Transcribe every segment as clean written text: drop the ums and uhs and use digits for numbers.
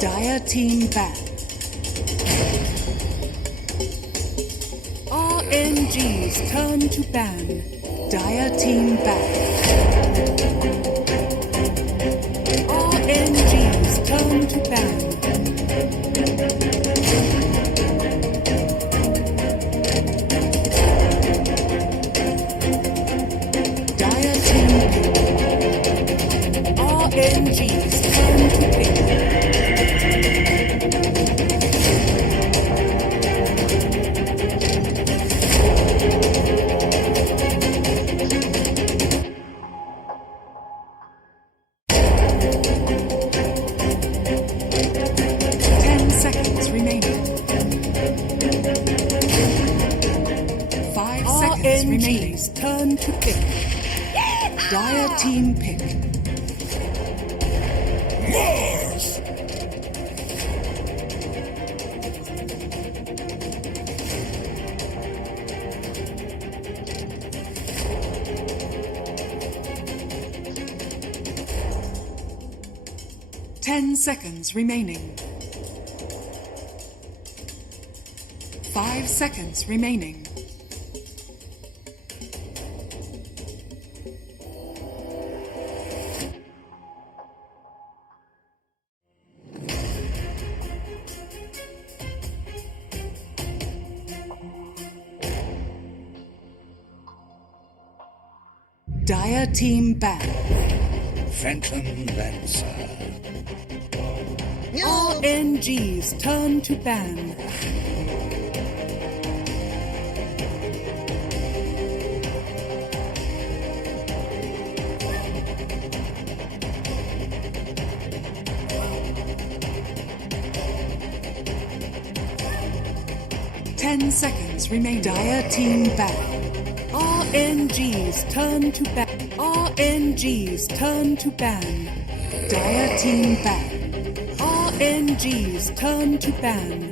Dire team ban. RNG's turn to ban. Dire team ban. RNG's turn to ban. Dire team pick. RNG's turn to pick. 10 seconds remaining. 5 seconds remaining. Turn to pick. Dire team pick. Mars! Ten seconds remaining. 5 seconds remaining. Dire team ban. Phantom Lancer. RNG's turn to ban. Ten seconds remain. Dire team ban. RNG's turn to ban. RNG's turn to ban. Dire team ban. RNG's turn to ban.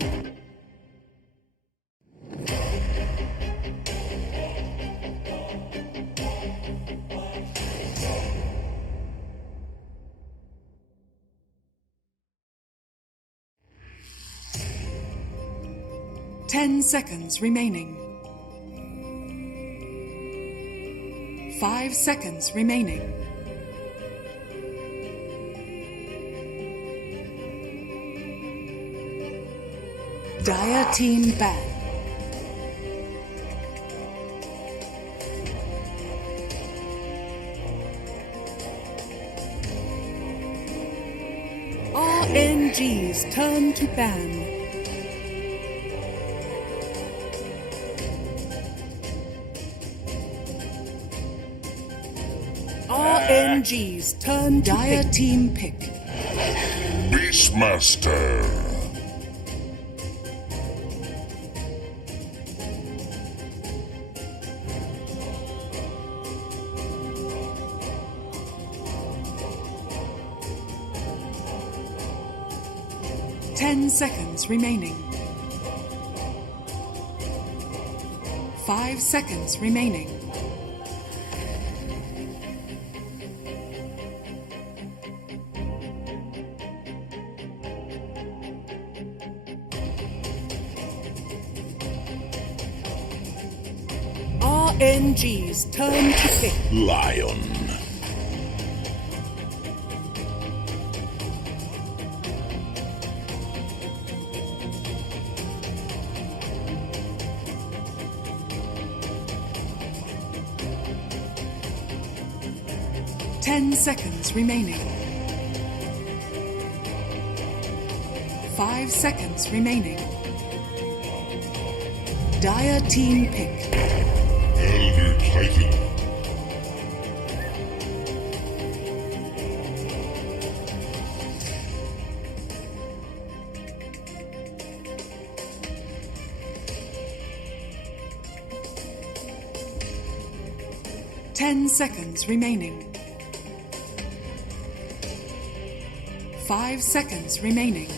Ten seconds remaining. 5 seconds remaining. Dire team ban. RNG's turn to ban. RNG's turn to Dire pick. Team pick. Beastmaster. Ten seconds remaining. 5 seconds remaining. RNG's turn to pick. Lion. Ten seconds remaining. 5 seconds remaining. Dire team pick. Elder Titan. Ten seconds remaining. 5 seconds remaining.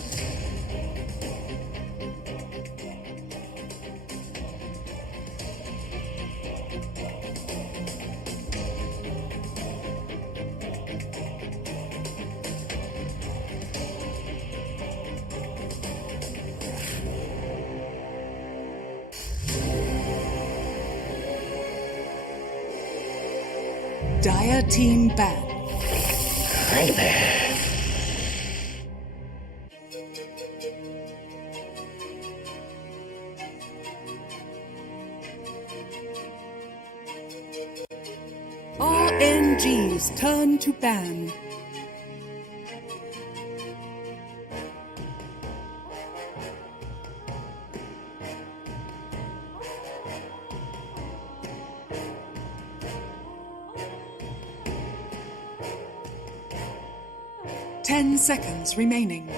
Dire team ban. Hi there. RNG's turn to ban. Ten seconds remaining.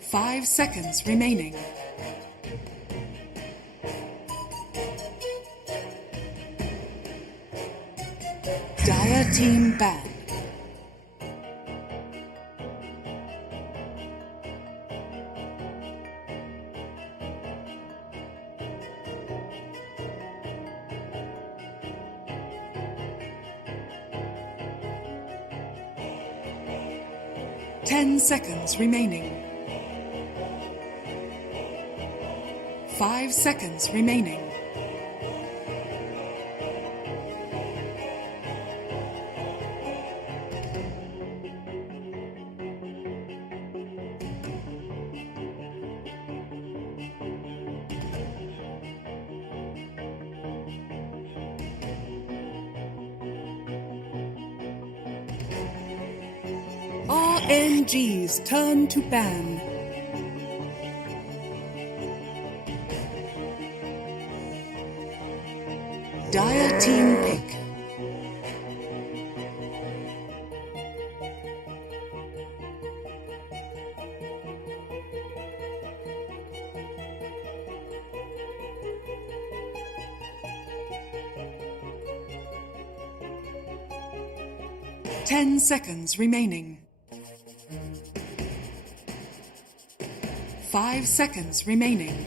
5 seconds remaining. Dire team ban. Ten seconds remaining. 5 seconds remaining. RNG's turn to ban. Dire team pick. Ten seconds remaining. 5 seconds remaining.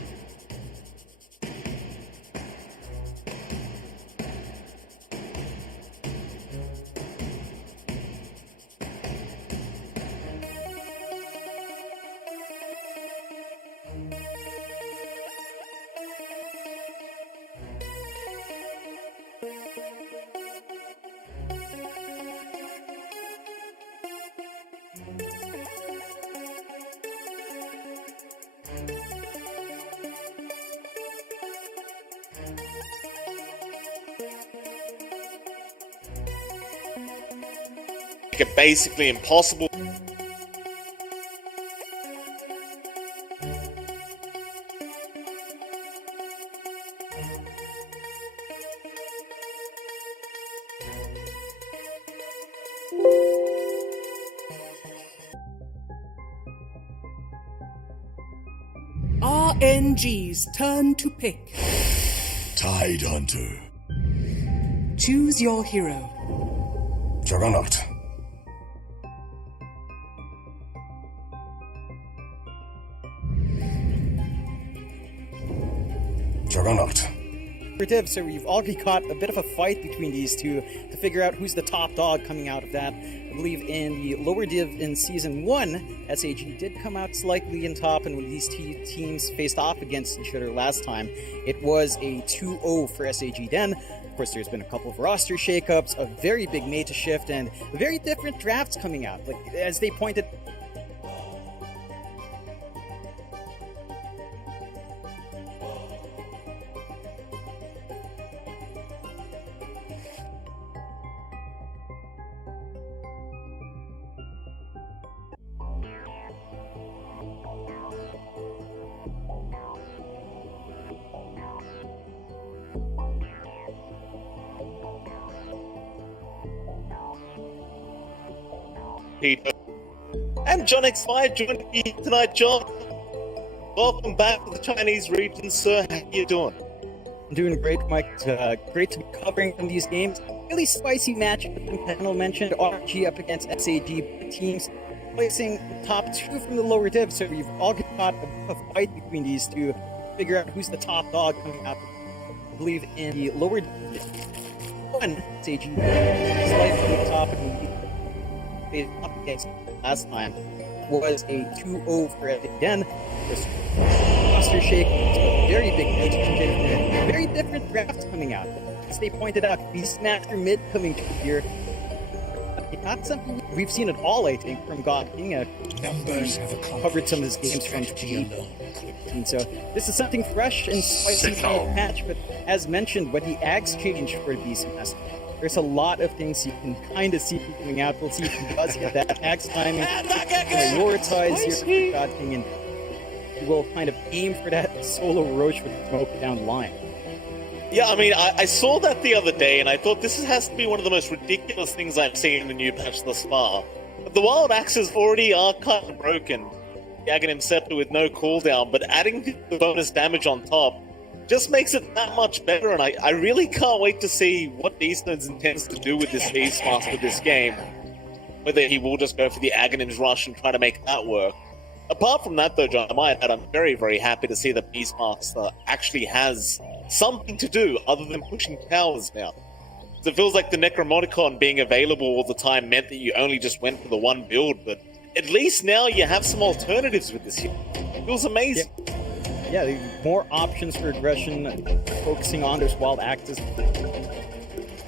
It basically impossible. RNG's turn to pick. Tide Hunter. Choose your hero. Juggernaut. Juggernaut. div, so we've already caught a bit of a fight between these two to figure out who's the top dog coming out of that. I believe in the lower div in Season 1, SAG did come out slightly in top, and when these two teams faced off against each other last time, it was a 2-0 for SAG then. Of course, there's been a couple of roster shakeups, a very big meta shift, and very different drafts coming out. Like, as they pointed... And John X5 joining me tonight, John. Welcome back to the Chinese region, sir. How you doing? I'm doing great, Mike. Great to be covering some of these games. Really spicy match, as the panel mentioned. RNG up against SAG teams, placing top two from the lower div. So we've all got a fight between these two to figure out who's the top dog coming out. I believe in the lower div. One, SAG slightly on the top, and we up against last time was a 2-0 for it again. This roster shake, a very big match, very different drafts coming out. As they pointed out, Beastmaster mid coming to here. Not something we've seen at all, I think, from God King. Numbers have covered some of his games from 2018, so this is something fresh and spicy kind of patch. But as mentioned, when the ags change for Beastmaster, there's a lot of things you can kind of see coming out. We'll see if he does get that axe timing, prioritize here for God King, and he will kind of aim for that solo Roche with the smoke down the line. Yeah, I mean, I saw that the other day, and I thought this has to be one of the most ridiculous things I've seen in the new patch thus far. But the wild axes already are kind of broken. The Aghanim Scepter with no cooldown, but adding the bonus damage on top just makes it that much better, and I really can't wait to see what Eastern's intends to do with this Beastmaster this game. Whether he will just go for the Aghanim's Rush and try to make that work. Apart from that, though, John, I might add, I'm very, very happy to see that Beastmaster actually has something to do other than pushing towers now. So it feels like the Necromonicon being available all the time meant that you only just went for the one build, but at least now you have some alternatives with this here. It feels amazing. Yeah, more options for aggression, focusing on those wild axes.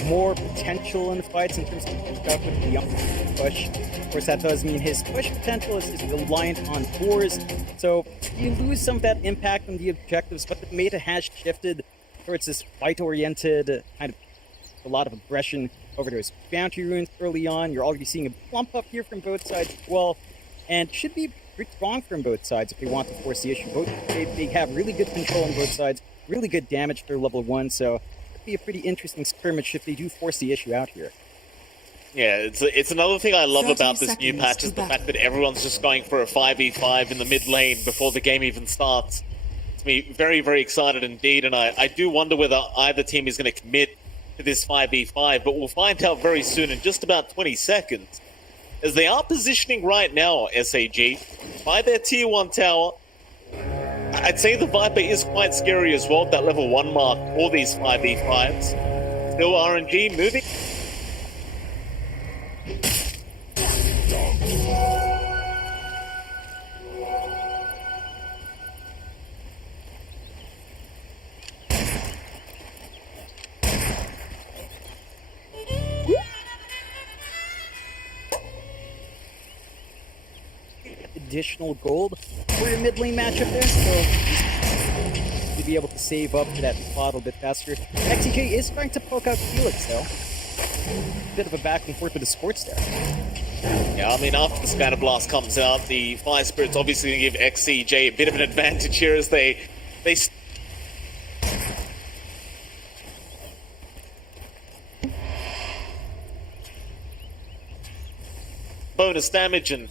More potential in fights in terms of pickup with the young push. Of course, that does mean his push potential is reliant on fours, so you lose some of that impact on the objectives, but the meta has shifted towards this fight-oriented kind of a lot of aggression over those bounty runes early on. You're already seeing a bump up here from both sides as well, and should be pretty strong from both sides if they want to force the issue. They have really good control on both sides, really good damage. They're level 1, so it'd be a pretty interesting skirmish if they do force the issue out here. Yeah, it's another thing I love about this new patch is the fact that everyone's just going for a 5v5 in the mid lane before the game even starts. It's me very, very excited indeed, and I do wonder whether either team is going to commit to this 5v5, but we'll find out very soon in just about 20 seconds. As they are positioning right now, SAG, by their tier 1 tower. I'd say the Viper is quite scary as well, that level 1 mark for these 5v5s. Still RNG moving. Additional gold for your mid lane matchup there, so to be able to save up for that spot a little bit faster. XCJ is trying to poke out Felix though. Bit of a back and forth with the sports there. Yeah, I mean, after the Scatter Blast comes out, the Fire Spirit's obviously going to give XCJ a bit of an advantage here as they bonus damage, and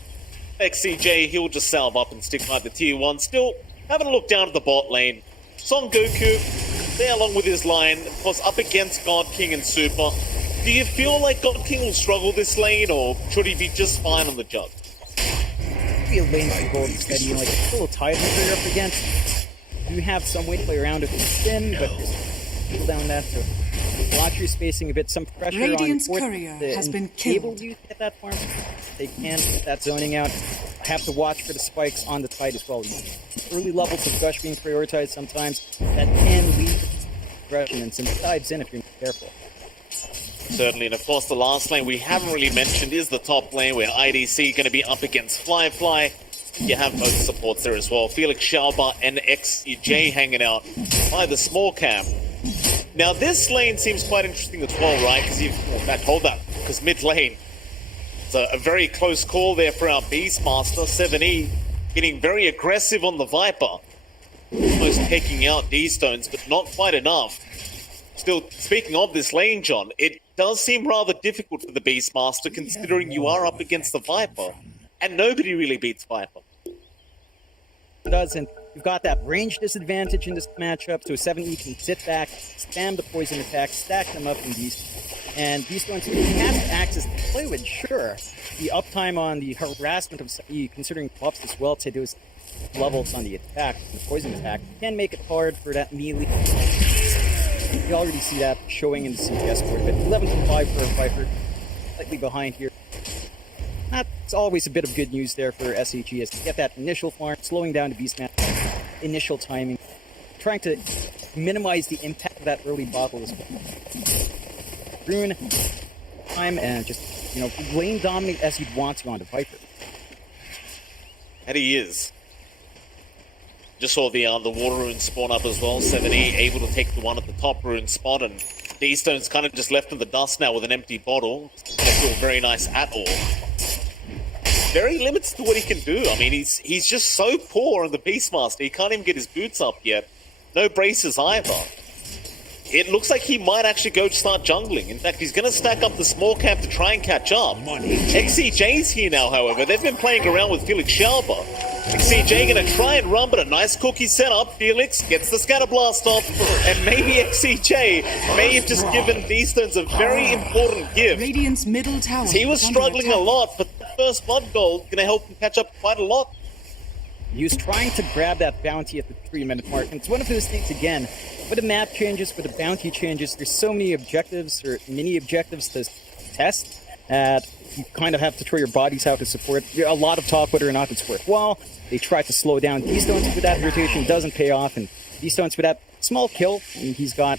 XCJ, he'll just salve up and stick by the tier 1. Still, having a look down at the bot lane. Son Goku, there along with his line, was up against God King and Super. Do you feel like God King will struggle this lane, or should he be just fine on the jug? Be a lane for gold steady, you know, like a little tide hunter you're up against. You have some way to play around with the spin, but pull down that. So watch your spacing a bit. Some pressure Radiant's on courier has been able killed. to get that farm. They can get that zoning out. Have to watch for the spikes on the tide as well. Early levels of Gush being prioritized sometimes, that can lead to aggression and some dives in if you're not careful. Certainly, and of course the last lane we haven't really mentioned is the top lane where IDC going to be up against Fly. You have both supports there as well. Felix Schauber and XEJ hanging out by the small camp. Now this lane seems quite interesting as well, right? Because in fact, hold that, because mid lane, it's a very close call there for our Beastmaster. 7E getting very aggressive on the Viper. Almost taking out D-Stones, but not quite enough. Still, speaking of this lane, John, it does seem rather difficult for the Beastmaster considering you are up against the Viper. And nobody really beats Viper. It does, and you've got that range disadvantage in this matchup, so 7E can sit back, spam the poison attack, stack them up in these. And these ones have access to play with, sure. The uptime on the harassment of 7E, considering buffs as well to those levels on the attack, the poison attack, can make it hard for that melee. You already see that showing in the CPS board, but 11-5 for Viper, slightly behind here. That's always a bit of good news there for SAG, is to get that initial farm, slowing down the Beastman, initial timing, trying to minimize the impact of that early bottle as well. Rune time and just, lane dominate as you'd want to on the Viper. And he is. Just saw the water rune spawn up as well. 7E able to take the one at the top rune spot, and D-Stone's kind of just left in the dust now with an empty bottle. Doesn't feel very nice at all. Very limited to what he can do. I mean, he's just so poor on the Beastmaster. He can't even get his boots up yet. No braces either. It looks like he might actually go to start jungling. In fact, he's going to stack up the small camp to try and catch up. XCJ's here now, however. They've been playing around with Felix Schauber. XCJ going to try and run, but a nice cookie setup. Felix gets the scatter blast off, and maybe XCJ may have just given D-Stones a very important gift. Radiant's middle tower. He was struggling a lot, but the first blood gold going to help him catch up quite a lot. He was trying to grab that bounty at the 3-minute mark, and it's one of those things, again, with the map changes, with the bounty changes, there's so many objectives, or mini objectives to test, that you kind of have to throw your bodies out to support. A lot of talk whether or not it's worthwhile. They try to slow down D-Stones with that rotation, doesn't pay off, and D-Stones with that small kill, and he's got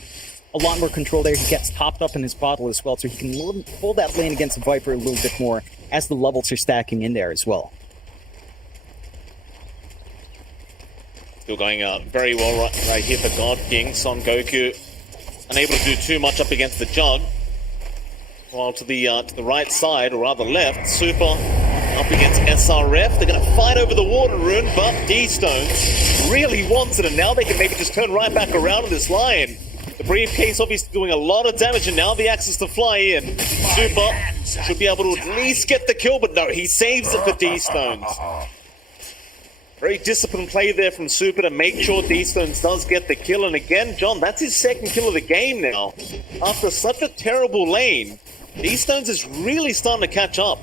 a lot more control there. He gets topped up in his bottle as well, so he can hold that lane against the Viper a little bit more as the levels are stacking in there as well. Still going very well right here for God King. Son Goku unable to do too much up against the Jug. While to the right side, or rather left, Super up against SRF. They're going to fight over the water rune, but D-Stones really wants it, and now they can maybe just turn right back around in this line. The briefcase obviously doing a lot of damage, and now the access to fly in. Super should be able to at least get the kill, but no, he saves it for D-Stones. Very disciplined play there from Super to make sure D-Stones does get the kill. And again, John, that's his second kill of the game now. After such a terrible lane, D-Stones is really starting to catch up.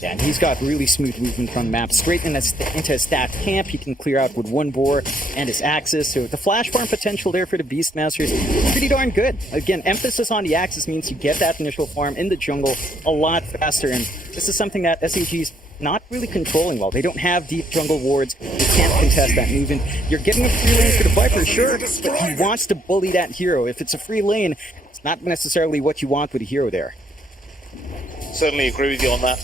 Yeah, and he's got really smooth movement from the map. Straight into a stacked camp, he can clear out with one boar and his axis. So the flash farm potential there for the Beastmasters is pretty darn good. Again, emphasis on the axis means you get that initial farm in the jungle a lot faster. And this is something that SAG's not really controlling well. They don't have deep jungle wards. They can't contest that movement. You're getting a free lane for the Viper, sure, but he wants to bully that hero. If it's a free lane, it's not necessarily what you want with a hero there. Certainly agree with you on that.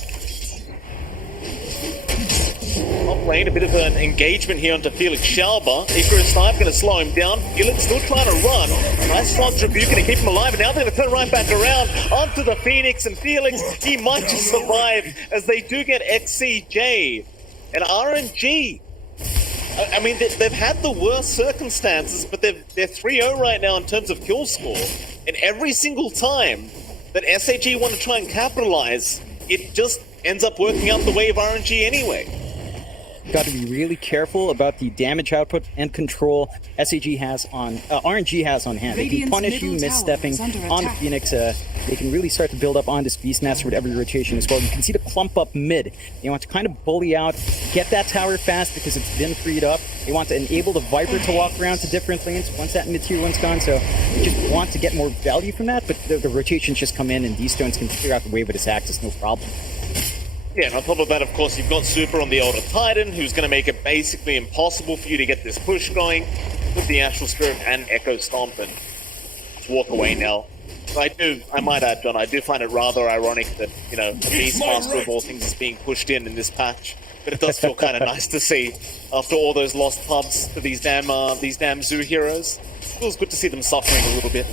Top lane, a bit of an engagement here onto Felix Schauber. Icarus Snipe going to slow him down. Felix still trying to run. Nice Frog's Rebuke going to keep him alive, and now they're going to turn right back around onto the Phoenix, and Felix, he might just survive as they do get XCJ. And RNG, I mean, they've had the worst circumstances, but they're 3-0 right now in terms of kill score. And every single time that SAG want to try and capitalize, it just ends up working out the way of RNG anyway. got to be really careful about the damage output and control SAG has on RNG has on hand. They can punish you misstepping on the Phoenix. They can really start to build up on this Beastmaster with every rotation as well. You can see the clump up mid. They want to kind of bully out, get that tower fast because it's been freed up. They want to enable the Viper to walk around to different lanes once that mid-tier one's gone. So they just want to get more value from that, but the rotations just come in and these stones can clear out the way with his Axis, no problem. Yeah, and on top of that, of course, you've got Super on the Elder Titan, who's going to make it basically impossible for you to get this push going with the Astral Spirit and Echo Stomping. Let's walk away now. I might add, John, I do find it rather ironic that, you know, the Beastmaster of all things is being pushed in this patch. But it does feel kind of nice to see after all those lost pubs to these damn zoo heroes. It feels good to see them suffering a little bit.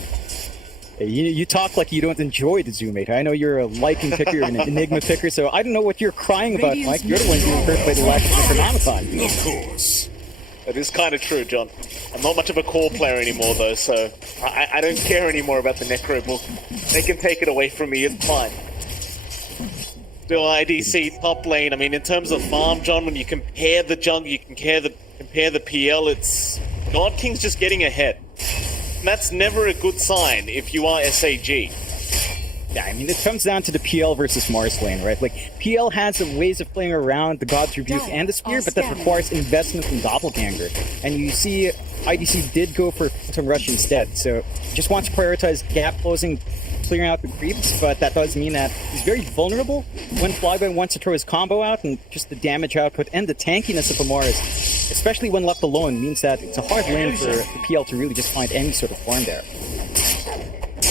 Hey, you talk like you don't enjoy the zoo, mate. I know you're a Lycan picker and an Enigma picker, so I don't know what you're crying about, Mike. You're the one being hurt by the lack of Necronomicon. Of course. That is kind of true, John. I'm not much of a core player anymore, though, so I don't care anymore about the Necro book. They can take it away from me, it's fine. Still IDC, top lane. I mean, in terms of farm, John, when you compare the jungle, you compare the PL, it's God King's just getting ahead. And that's never a good sign if you are SAG. Yeah, I mean, it comes down to the PL versus Mars lane, right? Like, PL has the ways of playing around the God's Rebuke and the Spear, but that requires investment in Doppelganger. And you see, IDC did go for Phantom Rush instead, so just wants to prioritize gap closing, clearing out the creeps, but that does mean that he's very vulnerable when Flyboy wants to throw his combo out, and just the damage output and the tankiness of the Mars, especially when left alone, means that it's a hard lane for the PL to really just find any sort of farm there.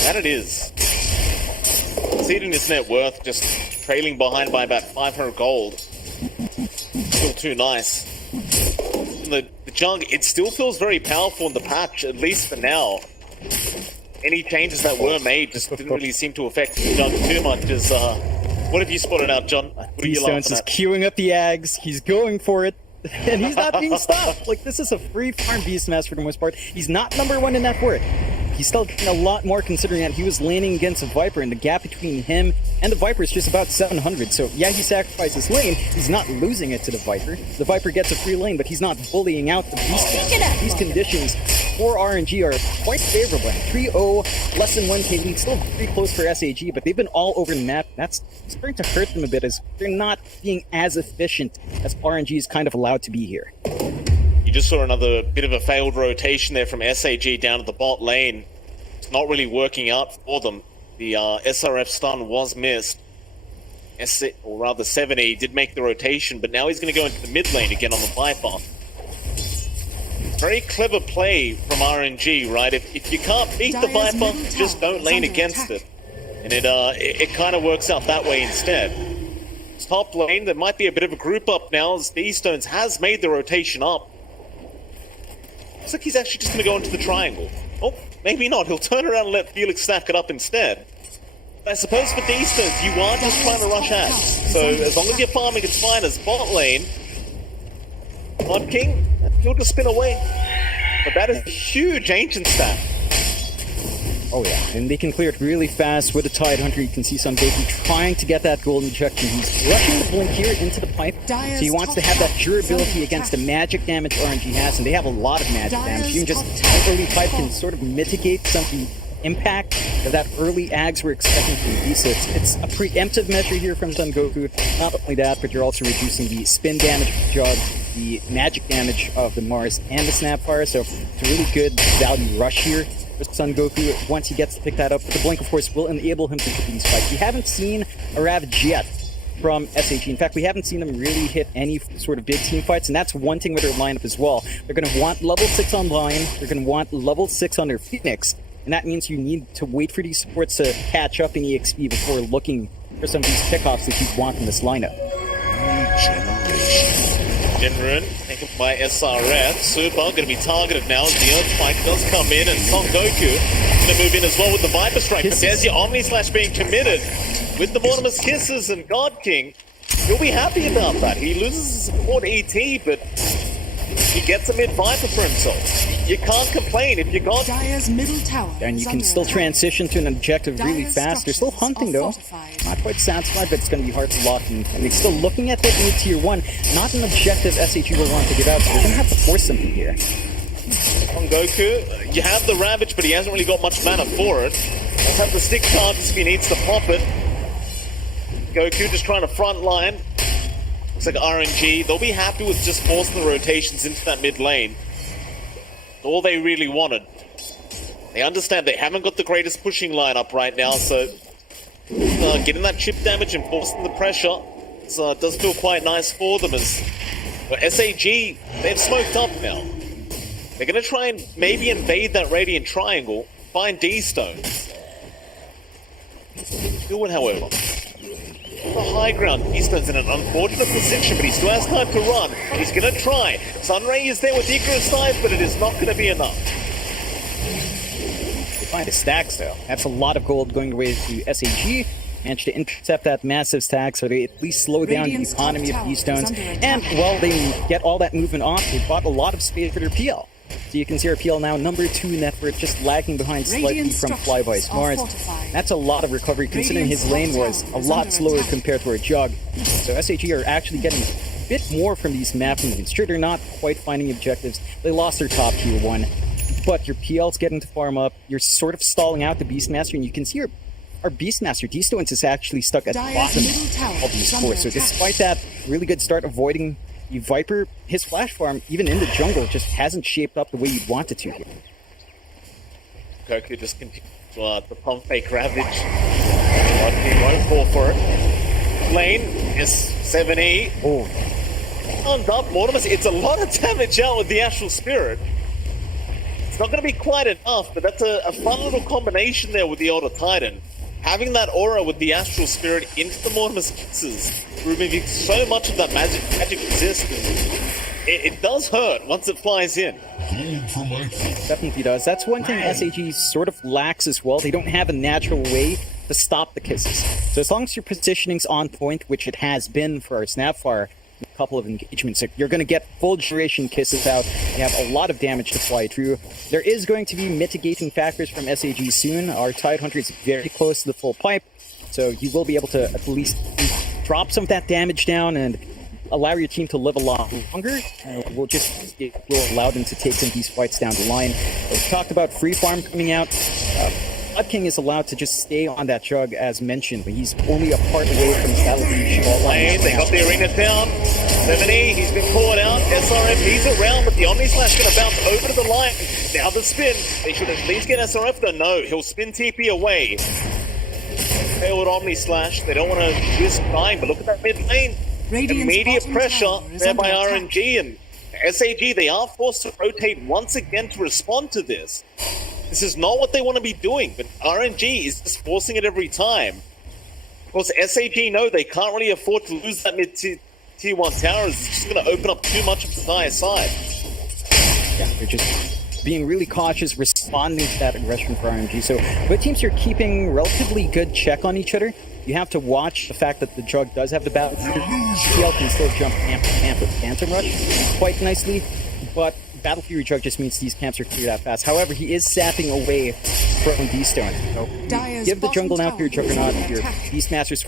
That it is. Exceeding his net worth, just trailing behind by about 500 gold. Still too nice. In the junk, it still feels very powerful in the patch, at least for now. Any changes that were made just didn't really seem to affect the junk too much. What have you spotted out, John? What are you laughing Stones is at? queuing up the Ags. He's going for it. And he's not being stopped. Like, this is a free farm Beastmaster for the most part. He's not #1 in net worth. He's still getting a lot more considering that he was laning against a Viper, and the gap between him and the Viper is just about 700. So, yeah, he sacrifices lane. He's not losing it to the Viper. The Viper gets a free lane, but he's not bullying out the Beastmaster. These conditions for RNG are quite favorable. 3-0, less than 1k lead, still pretty close for SAG, but they've been all over the map. That's starting to hurt them a bit as they're not being as efficient as RNG is kind of allowed to be here. You just saw another bit of a failed rotation there from SAG down to the bot lane. It's not really working out for them. The SRF stun was missed. Or rather 70 did make the rotation, but now he's going to go into the mid lane again on the Viper. Very clever play from RNG, right? If you can't beat the Viper, just don't lane against it. And it kind of works out that way instead. Top lane, there might be a bit of a group up now as D-Stones has made the rotation up. Looks like he's actually just going to go into the triangle. Oh, maybe not. He'll turn around and let Felix stack it up instead. I suppose for D-Stones, you are just trying to rush ads. So as long as you're farming, it's fine as bot lane. God King, he'll just spin away. But that is a huge Ancient stack. Oh yeah, and they can clear it really fast with a Tide Hunter. You can see some Baby trying to get that golden injection. He's rushing the blink here into the pipe, so he wants to have that durability against the magic damage RNG has, and they have a lot of magic damage. Even just an early pipe can sort of mitigate some of the impact that early Ags were expecting from these. So it's a preemptive measure here from Son Goku. Not only that, but you're also reducing the spin damage of the Jug, the magic damage of the Mars, and the Snapfire. So it's a really good value rush here for Son Goku once he gets to pick that up. But the blink, of course, will enable him to hit these fights. We haven't seen a Ravage yet from SAG. In fact, we haven't seen them really hit any sort of big team fights, and that's one thing with their lineup as well. They're going to want level 6 on Lion, they're going to want level 6 on their Phoenix, and that means you need to wait for these supports to catch up in EXP before looking for some of these pickoffs that you want in this lineup. Jinrun, taken by SRF. Super going to be targeted now as the Earth Spike does come in, and Son Goku going to move in as well with the Viper Strike. But there's your Omni Slash being committed with the Mortimer's Kisses and God King. You'll be happy about that. He loses his support ET, but He gets a mid-Viper for himself. You can't complain if you got... Dire's middle tower. And you is can under still attack. transition to an objective really Dire's fast. They're still structures hunting are though. fortified. Not quite satisfied, but it's going to be hard to lock in. And they're still looking at that mid tier 1. Not an objective SAG will want to give out, so they're going to have to force something here. On Goku, you have the Ravage, but he hasn't really got much mana for it. Let's have the stick charges if he needs to pop it. Goku just trying to front line. Looks like RNG. They'll be happy with just forcing the rotations into that mid lane. All they really wanted. They understand they haven't got the greatest pushing lineup right now, so getting that chip damage and forcing the pressure does feel quite nice for them. As SAG, they've smoked up now. They're going to try and maybe invade that Radiant Triangle, find D-Stones. Do it, however. The high ground, D-Stone's in an unfortunate position, but he still has time to run. He's going to try. Sunray is there with Icarus Dive, but it is not going to be enough. They find his stacks though. That's a lot of gold going away to SAG. Managed to intercept that massive stack, so they at least slow down Radiant's the economy top of tower is D-Stones. under attack. And while they get all that movement off, they bought a lot of space for their PL. So you can see our PL now number 2 net worth, just lagging behind slightly Radiant from structures Flyboy's are Mars. fortified. That's a lot of recovery considering his Radiant's lane top was tower a is lot under slower attack. compared to our Jug. So SAG are actually getting a bit more from these map movements. Sure, they're not quite finding objectives. They lost their top tier 1. But your PL's getting to farm up. You're sort of stalling out the Beastmaster, and you can see our Beastmaster, D-Stones, is actually stuck at the Dire's bottom middle tower of these is under fours. So attack. despite that really good start avoiding the Viper, his flash farm, even in the jungle, just hasn't shaped up the way you'd want it to here. Goku just continues to pump fake Ravage. But he won't fall for it. Lane is 7E. Oh, Armed up, Mortimus. It's a lot of damage out with the Astral Spirit. It's not going to be quite enough, but that's a fun little combination there with the Elder Titan. Having that aura with the Astral Spirit into the Mortimus kisses, removing so much of that magic resistance. It does hurt once it flies in. Gold for my feet. definitely does. That's one thing SAG sort of lacks as well. They don't have a natural way to stop the kisses. So as long as your positioning's on point, which it has been for our Snapfire, a couple of engagements, you're going to get full duration kisses out. You have a lot of damage to fly through. There is going to be mitigating factors from SAG soon. Our Tidehunter is very close to the full pipe, so you will be able to at least drop some of that damage down and allow your team to live a lot longer. It will allow them to take some of these fights down the line. We talked about free farm coming out. Blood King is allowed to just stay on that Jug as mentioned, but he's only a part away from Battlefield. Lane, they got the arena down. 7E, he's been caught out. SRF, he's around, but the Omni Slash going to bounce over to the line. Now the spin. They should at least get SRF though. No, he'll spin TP away. Failed Omni Slash. They don't want to risk dying, but look at that mid lane. Radiant's Immediate bottom pressure tower is there under by attack. RNG and SAG. They are forced to rotate once again to respond to this. This is not what they want to be doing, but RNG is just forcing it every time. Of course, SAG know they can't really afford to lose that mid-tier 1 tower. It's just going to open up too much of the dire side. Yeah, they're just being really cautious, responding to that aggression for RNG. So both teams are keeping relatively good check on each other. You have to watch the fact that the Jug does have the battle. CL can still jump camp with Phantom Rush quite nicely, but Battle Fury Jug just means these camps are cleared out fast. However, he is sapping away from D-Stone. So Dire's give the jungle now bottom for your tower is Juggernaut, under your attack. Beastmaster's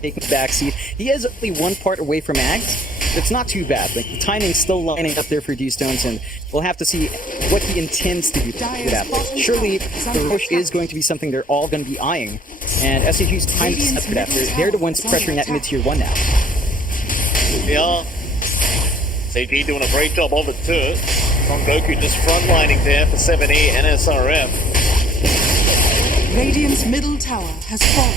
taking the backseat. He is only one part away from Ags. It's not too bad. Like, the timing's still lining up there for D-Stones, and we'll have to see what he intends to do with that. But surely, the rush is going to be something they're all going to be eyeing, and SAG's time to set for that. They're the ones pressuring that mid-tier 1 now. Yeah. SAG doing a great job of it too. Son Goku just frontlining there for 7E and SRF. Radiant's middle tower has fallen.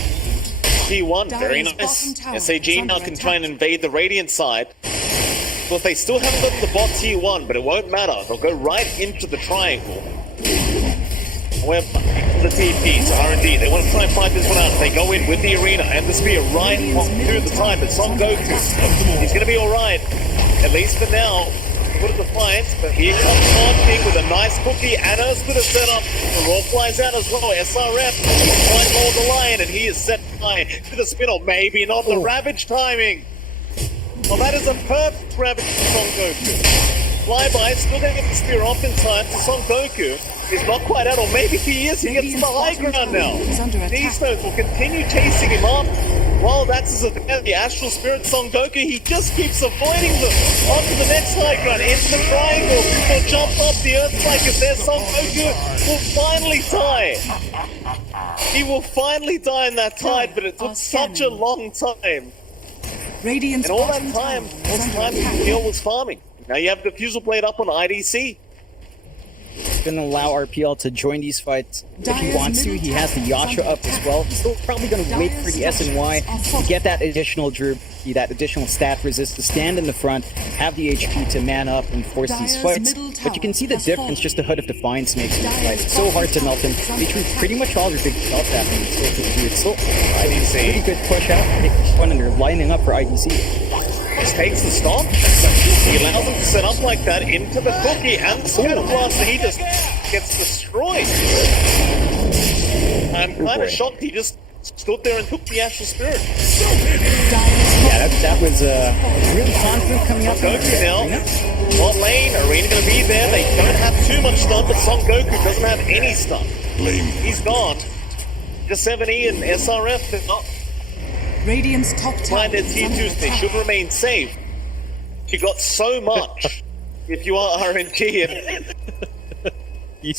T1, very Dire's nice. bottom tower SAG is now under can try and attack. invade the Radiant side. Of course, they still haven't gotten the bot T1, but it won't matter. They'll go right into the triangle. However, the TP to RNG, they want to try and fight this one out. They go in with the arena and the spear right through the time. But Son Goku, he's going to be alright, at least for now. Put it defiance, but here comes King with a nice cookie and a splitter setup. The roll flies out as well. SRF, he's trying to hold the line, and he is set high to the spinner. Maybe not the Ravage timing. Well, that is a perfect Ravage from Son Goku. flyby, still gonna get the spear off in time. Son Goku is not quite out, or maybe he is. He gets to the high ground now. D-Stones will continue chasing him up. Wild Axes are there, the Astral Spirit, Son Goku, he just keeps avoiding them. Onto the next high ground, into the triangle. He'll jump off the Earth Spike is there. Son Goku will finally die. He will finally die in that tide, but it took such a long time. Radiant's And all that bottom time, tower is under attack. Neil was farming. Now you have Diffusal Blade up on IDC. He's going to allow RPL to join these fights if he Dire's wants to. middle He has the tower is Yasha under up as attack. well. He's still probably going to wait for the Dire's SNY structures are to get that additional Druid, that additional stat resist to stand in the front, have the HP to man up and force these Dire's fights. middle But you can see the tower has difference fallen. just the Hood of Defiance makes in these Dire's fights. It's so hard to melt him. bottom They tower treat is pretty much all their big health happening. It's still IDC. pretty good push out. One and they're lining up for IDC. Just takes the stop. He allows him to set up like that into the cookie and the Scatter Blaster. He just gets destroyed. I'm kind of shocked he just stood there and took the Astral Spirit. Yeah, that was really confident coming up. Goku now. Bot lane, Arena gonna be there. They don't have too much stun, but Son Goku doesn't have any stun. He's gone. Just 7E and SRF, they're not Radiant's top tower behind their is under T2s. They attack. should remain safe. You got so much if you are RNG and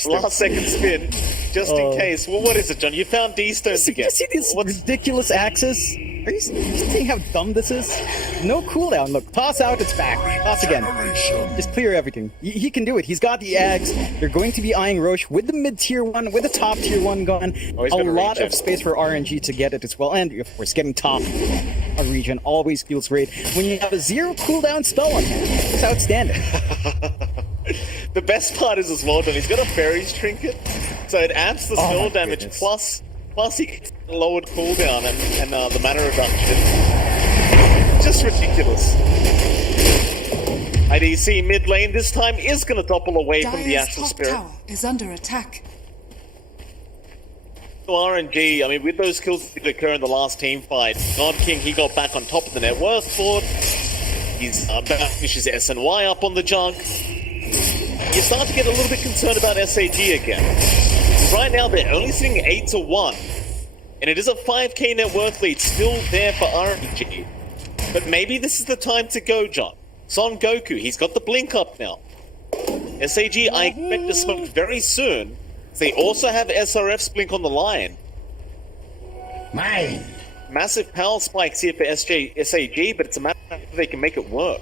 last second spin, just in case. Well, what is it, John? You found D-Stones Did again. you see this ridiculous axis? Are you seeing how dumb this is? No cooldown. Look, toss out, it's back. Toss again. Just clear everything. He can do it. He's got the Ags. They're going to be eyeing Roche with the mid-tier one, with the top tier one gone. Oh, he's A gonna lot reach of it. space for RNG to get it as well. And, of course, getting top a region always feels great. When you have a 0 cooldown spell on hand, it's outstanding. The best part is as well, John, he's got a Fairy's Trinket, so it amps the spell my damage goodness. plus he gets lowered cooldown and the mana reduction. Just ridiculous. IDC mid lane this time is going to topple away from the Dire's Astral top Spirit. tower is under attack. So RNG, I mean, with those kills that did occur in the last team fight, God King, he got back on top of the net worth board. He's about to finish his SNY up on the junk. You start to get a little bit concerned about SAG again. Right now, they're only sitting 8-1, and it is a 5k net worth lead still there for RNG. But maybe this is the time to go, John. Son Goku, he's got the blink up now. SAG, I expect to smoke very soon. They also have SRF's blink on the line. Mine. Massive power spikes here for SAG, but it's a matter of if they can make it work.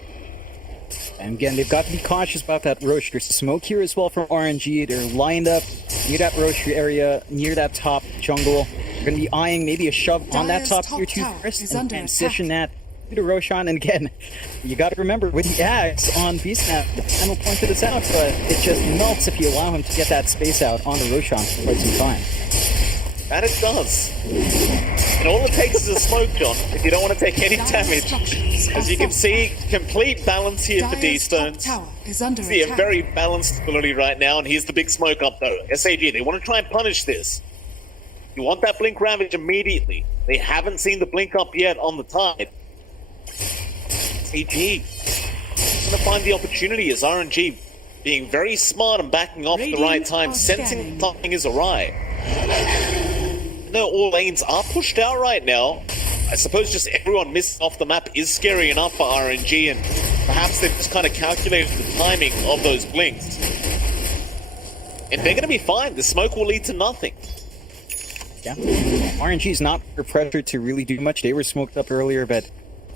And again, they've got to be cautious about that Roche. There's smoke here as well from RNG. They're lined up near that Roche area, near that top jungle. They're going to be eyeing maybe a shove on that Dire's top top tier 2 tower first is and under transition attack. that to the Roshan. And again, you got to remember, with the Axe on Beastnap, the panel pointed this out, but it just melts if you allow him to get that space out on the Roshan for quite some time. And it does. And all it takes is a smoke, John, if you don't want to take any Dire's damage. structures As are you can fortified. see, complete balance here for Dire's top D-Stones. tower is under See a attack. very balanced ability right now, and here's the big smoke up though. SAG, they want to try and punish this. You want that blink ravage immediately. They haven't seen the blink up yet on the tide. SAG, going to find the opportunity as RNG being very smart and backing off at the right Radiant time, are sensing scanning. something is awry. No, all lanes are pushed out right now. I suppose just everyone missing off the map is scary enough for RNG, and perhaps they've just kind of calculated the timing of those blinks. And they're going to be fine. The smoke will lead to nothing. Yeah, RNG is not under pressure to really do much. They were smoked up earlier, but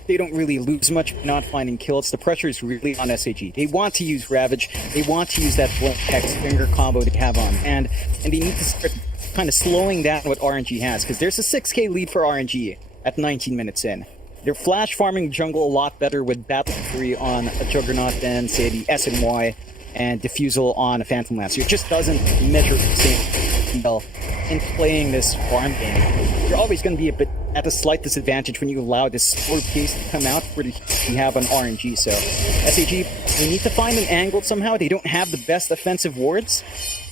they don't really lose much by not finding kills. The pressure is really on SAG. They want to use Ravage. They want to use that Blink Hex finger combo they have on, and they need to start kind of slowing down what RNG has, because there's a 6k lead for RNG at 19 minutes in. They're flash farming jungle a lot better with Battle Fury on a Juggernaut than, say, the SNY and Diffusal on a Phantom Lancer. It just doesn't measure the same well in playing this farm game. You're always going to be a bit at a slight disadvantage when you allow this slower pace to come out for the you have on RNG. So SAG, they need to find an angle somehow. They don't have the best offensive wards,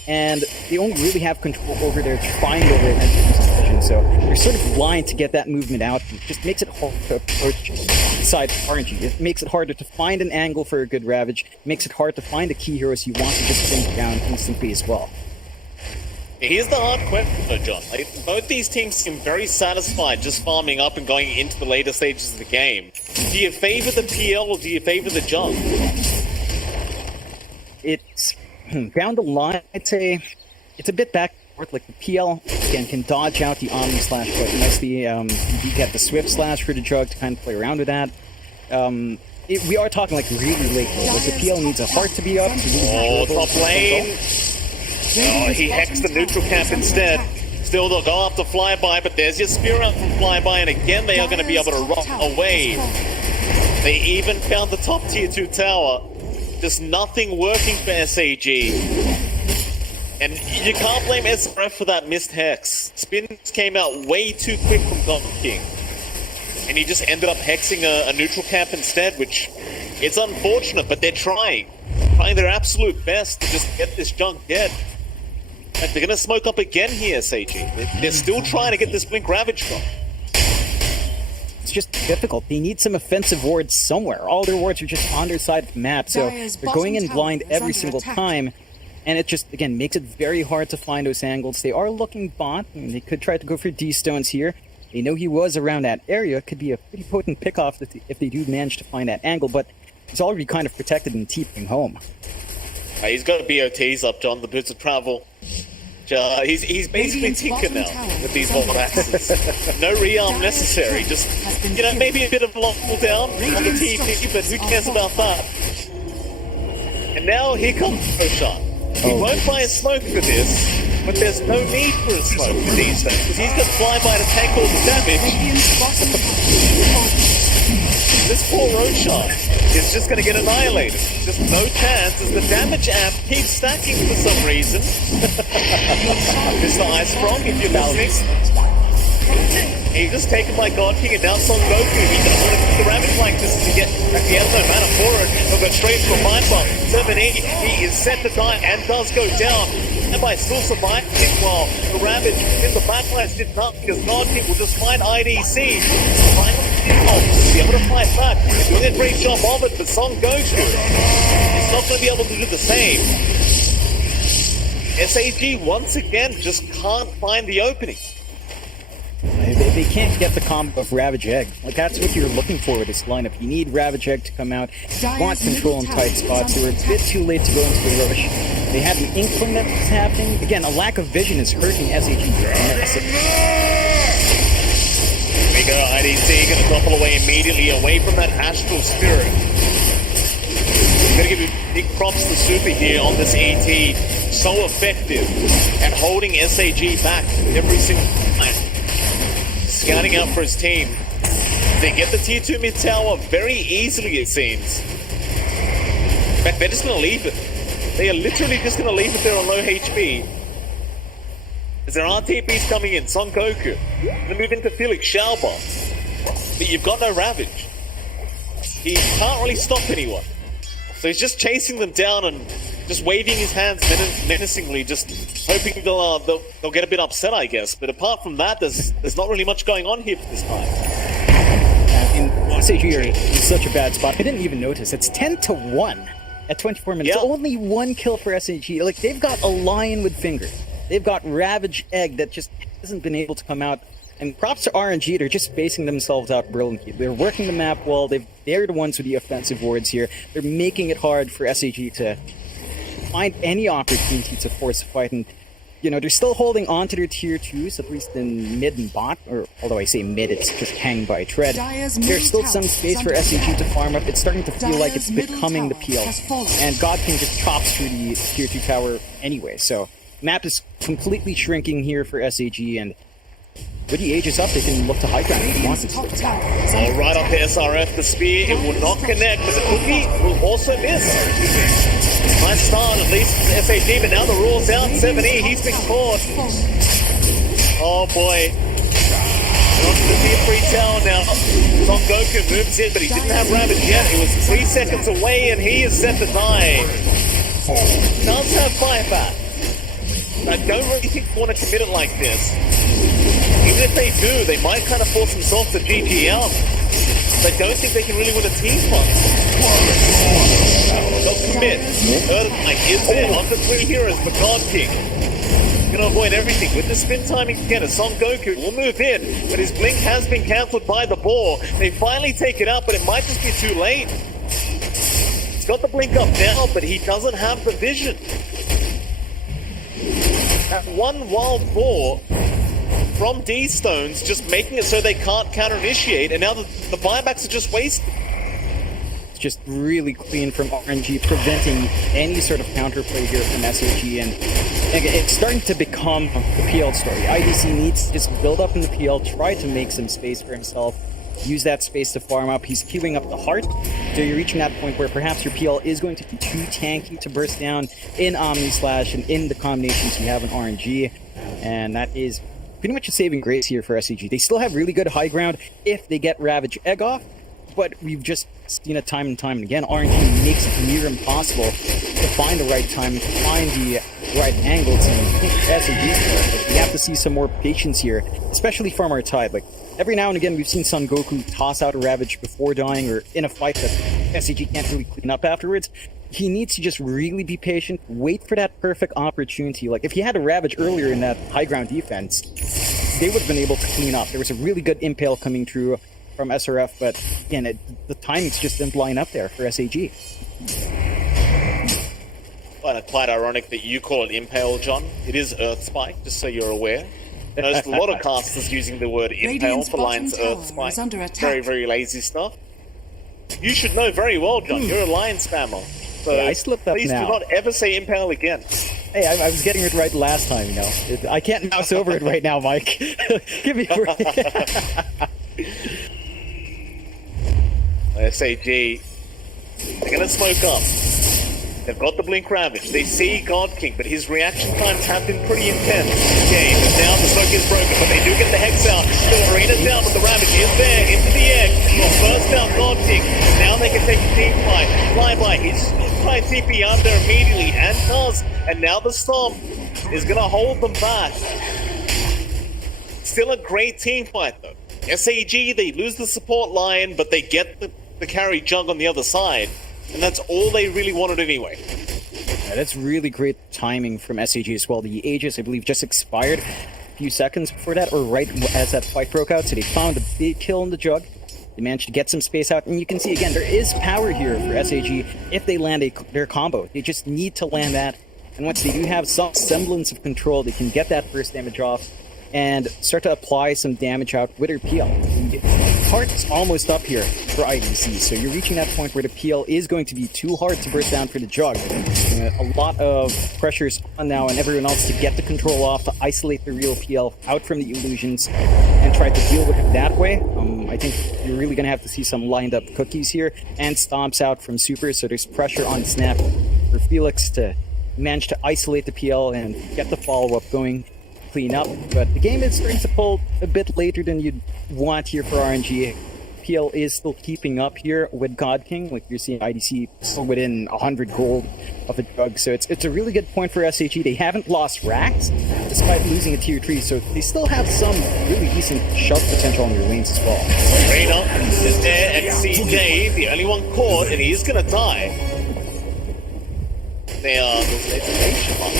and they only really have control over their triangle right now. game. So you're sort of blind to get that movement out. It just makes it hard to approach side RNG. It makes it harder to find an angle for a good Ravage. It makes it hard to find the key heroes you want to just bring down instantly as well. Here's the hard question though, John. Like, both these teams seem very satisfied just farming up and going into the later stages of the game. Do you favor the PL or do you favor the jump? It's down the line, I'd say it's a bit back and forth. Like the PL, again, can dodge out the Omni Slash quite nicely. You get the Swift Slash for the Jug to kind of play around with that. We are talking like really late though. Like the PL needs a heart to be up. Oh, top lane! Oh, he hexed the neutral camp instead. Still, they'll go after Flyby, but there's your spear out from Flyby, and again, they are going to be able to rock away. They even found the top tier 2 tower. Just nothing working for SAG. And you can't blame SRF for that missed hex. Spins came out way too quick from God King. And he just ended up hexing a neutral camp instead, which it's unfortunate, but they're trying their absolute best to just get this junk dead. Like, they're going to smoke up again here, SAG. They're still trying to get this Blink Ravage from. It's just difficult. They need some offensive wards somewhere. All their wards are just on their side of the map, so they're going in blind every single time. And it just, again, makes it very hard to find those angles. They are looking bot, and they could try to go for D-Stones here. They know he was around that area. Could be a pretty potent pick-off if they do manage to find that angle, but he's already kind of protected and TPing home. He's got BOTs up, John, the boots of travel. He's basically Tinker now with these Vault Axes. No rearm necessary, just, you know, maybe a bit of lock down on the TP, but who cares about that? And now here comes Roshan. He won't buy a smoke for this, but there's no need for a smoke for these things, because he's got Flyby to tank all the damage. This poor Roshan is just going to get annihilated. Just no chance as the damage amp keeps stacking for some reason. Mr. Icestrong, if you're listening. He's just taken by God King and now Son Goku. He doesn't want to keep the Ravage like this to get back the end zone. Mana for it. He'll go straight to a mind bomb. 7E, he is set to die and does go down. And by still surviving while the Ravage in the backlines did nothing because God King will just find IDC. To be able to fight back. He's doing a great job of it, but Son Goku is not going to be able to do the same. SAG once again just can't find the opening. They can't get the combo of Ravage Egg. Like, that's what you're looking for with this lineup. You need Ravage Egg to come out. You want control in tight spots. They were a bit too late to go into the rush. They had an inkling that was happening. Again, a lack of vision is hurting SAG. We go, IDC gonna topple away immediately, away from that Astral Spirit. I'm gonna give you big props to Super here on this AT. So effective at holding SAG back every single time. Scouting out for his team. They get the tier 2 mid tower very easily, it seems. In fact, they're just gonna leave it. They are literally just gonna leave it there on low HP. As there are TPs coming in, Son Goku. Gonna move into Felix Xiaobox. But you've got no Ravage. He can't really stop anyone. So he's just chasing them down and just waving his hands menacingly, just hoping they'll get a bit upset, I guess. But apart from that, there's not really much going on here for this time. SAG are in such a bad spot. I didn't even notice. It's 10-1 at 24 minutes. Yep. Only one kill for SAG. Like, they've got a lion with fingers. They've got Ravage Egg that just hasn't been able to come out. And props to RNG, they're just spacing themselves out brilliantly. They're working the map well. They're the ones with the offensive wards here. They're making it hard for SAG to find any opportunity to force a fight. And, you know, they're still holding on to their tier 2s, at least in mid and bot. Or, although I say mid, it's just hang by a tread. There's still some space for SAG to farm up. It's starting to feel like it's becoming the PL. And God King just chops through the tier 2 tower anyway. So, map is completely shrinking here for SAG, and with the ages up, they can look to high ground if they want to. All right, off to SRF, the spear, it will not connect, but the cookie will also miss. Nice start, at least for SAG, but now the rule's out. 7E, he's been caught. Oh boy. On to the tier 3 tower now. Son Goku moves in, but he didn't have Ravage yet. He was 3 seconds away, and he is set to die. Does have fire back. I don't really think you want to commit it like this. Even if they do, they might kind of force themselves to GG out. They don't think they can really win a team fight. Don't commit. Earthquake is there. Onto 3 heroes for God King. Gonna avoid everything with the spin timing again. A Son Goku will move in, but his blink has been cancelled by the boar. They finally take it out, but it might just be too late. He's got the blink up now, but he doesn't have the vision. That one wild boar from D-Stones just making it so they can't counter-initiate, and now the buybacks are just wasted. It's just really clean from RNG, preventing any sort of counterplay here from SAG, and it's starting to become the PL story. IDC needs to just build up in the PL, try to make some space for himself, use that space to farm up. He's queuing up the heart, so you're reaching that point where perhaps your PL is going to be too tanky to burst down in Omni Slash and in the combinations you have in RNG, and that is pretty much a saving grace here for SAG. They still have really good high ground if they get Ravage Egg off, but we've just seen it time and time again. RNG makes it near impossible to find the right time, to find the right angle to hit SAG. We have to see some more patience here, especially from our tide. Like, every now and again, we've seen Son Goku toss out a Ravage before dying, or in a fight that SAG can't really clean up afterwards. He needs to just really be patient, wait for that perfect opportunity. Like, if he had a Ravage earlier in that high ground defense, they would have been able to clean up. There was a really good impale coming through from SRF, but again, the timings just didn't line up there for SAG. Quite ironic that you call it impale, John. It is Earth Spike, just so you're aware. I noticed a lot of casters using the word impale Radiant's for Lion's bottom Earth tower is Spike. under attack. Very, very lazy stuff. You should know very well, John. You're a Lion spammer. So Yeah, I slipped up please now. do not ever say impale again. Hey, I was getting it right last time, you know. I can't mouse over it right now, Mike. Give me a break. SAG, they're gonna smoke up. They've got the Blink Ravage. They see God King, but his reaction times have been pretty intense in this game. And now the smoke is broken, but they do get the Hex out. The arena's down, but the Ravage is there into the egg. Well, first out God King. Now they can take the team fight. Flyby, he's trying to TP out there immediately, and does. And now the Stomp is gonna hold them back. Still a great team fight, though. SAG, they lose the support line, but they get the carry Jug on the other side. And that's all they really wanted anyway. Yeah, that's really great timing from SAG as well. The Aegis, I believe, just expired a few seconds before that, or right as that fight broke out. So they found a big kill in the Jug. They managed to get some space out. And you can see, again, there is power here for SAG if they land their combo. They just need to land that. And once they do have some semblance of control, they can get that first damage off and start to apply some damage out with their PL. The heart's almost up here for IDC, so you're reaching that point where the PL is going to be too hard to burst down for the Jug. A lot of pressure's on now and everyone else to get the control off, to isolate the real PL out from the illusions and try to deal with it that way. I think you're really going to have to see some lined up cookies here, and stomps out from Super, so there's pressure on Snap for Felix to manage to isolate the PL and get the follow-up going, clean up. But the game is starting to pull a bit later than you'd want here for RNG. PL is still keeping up here with God King. Like, you're seeing IDC still within 100 gold of a Jug, so it's a really good point for SAG. They haven't lost racks despite losing a tier 3, so they still have some really decent shot potential on their lanes as well. Reyna is there, and CJ, the only one caught, and he's gonna die. There's an education mark.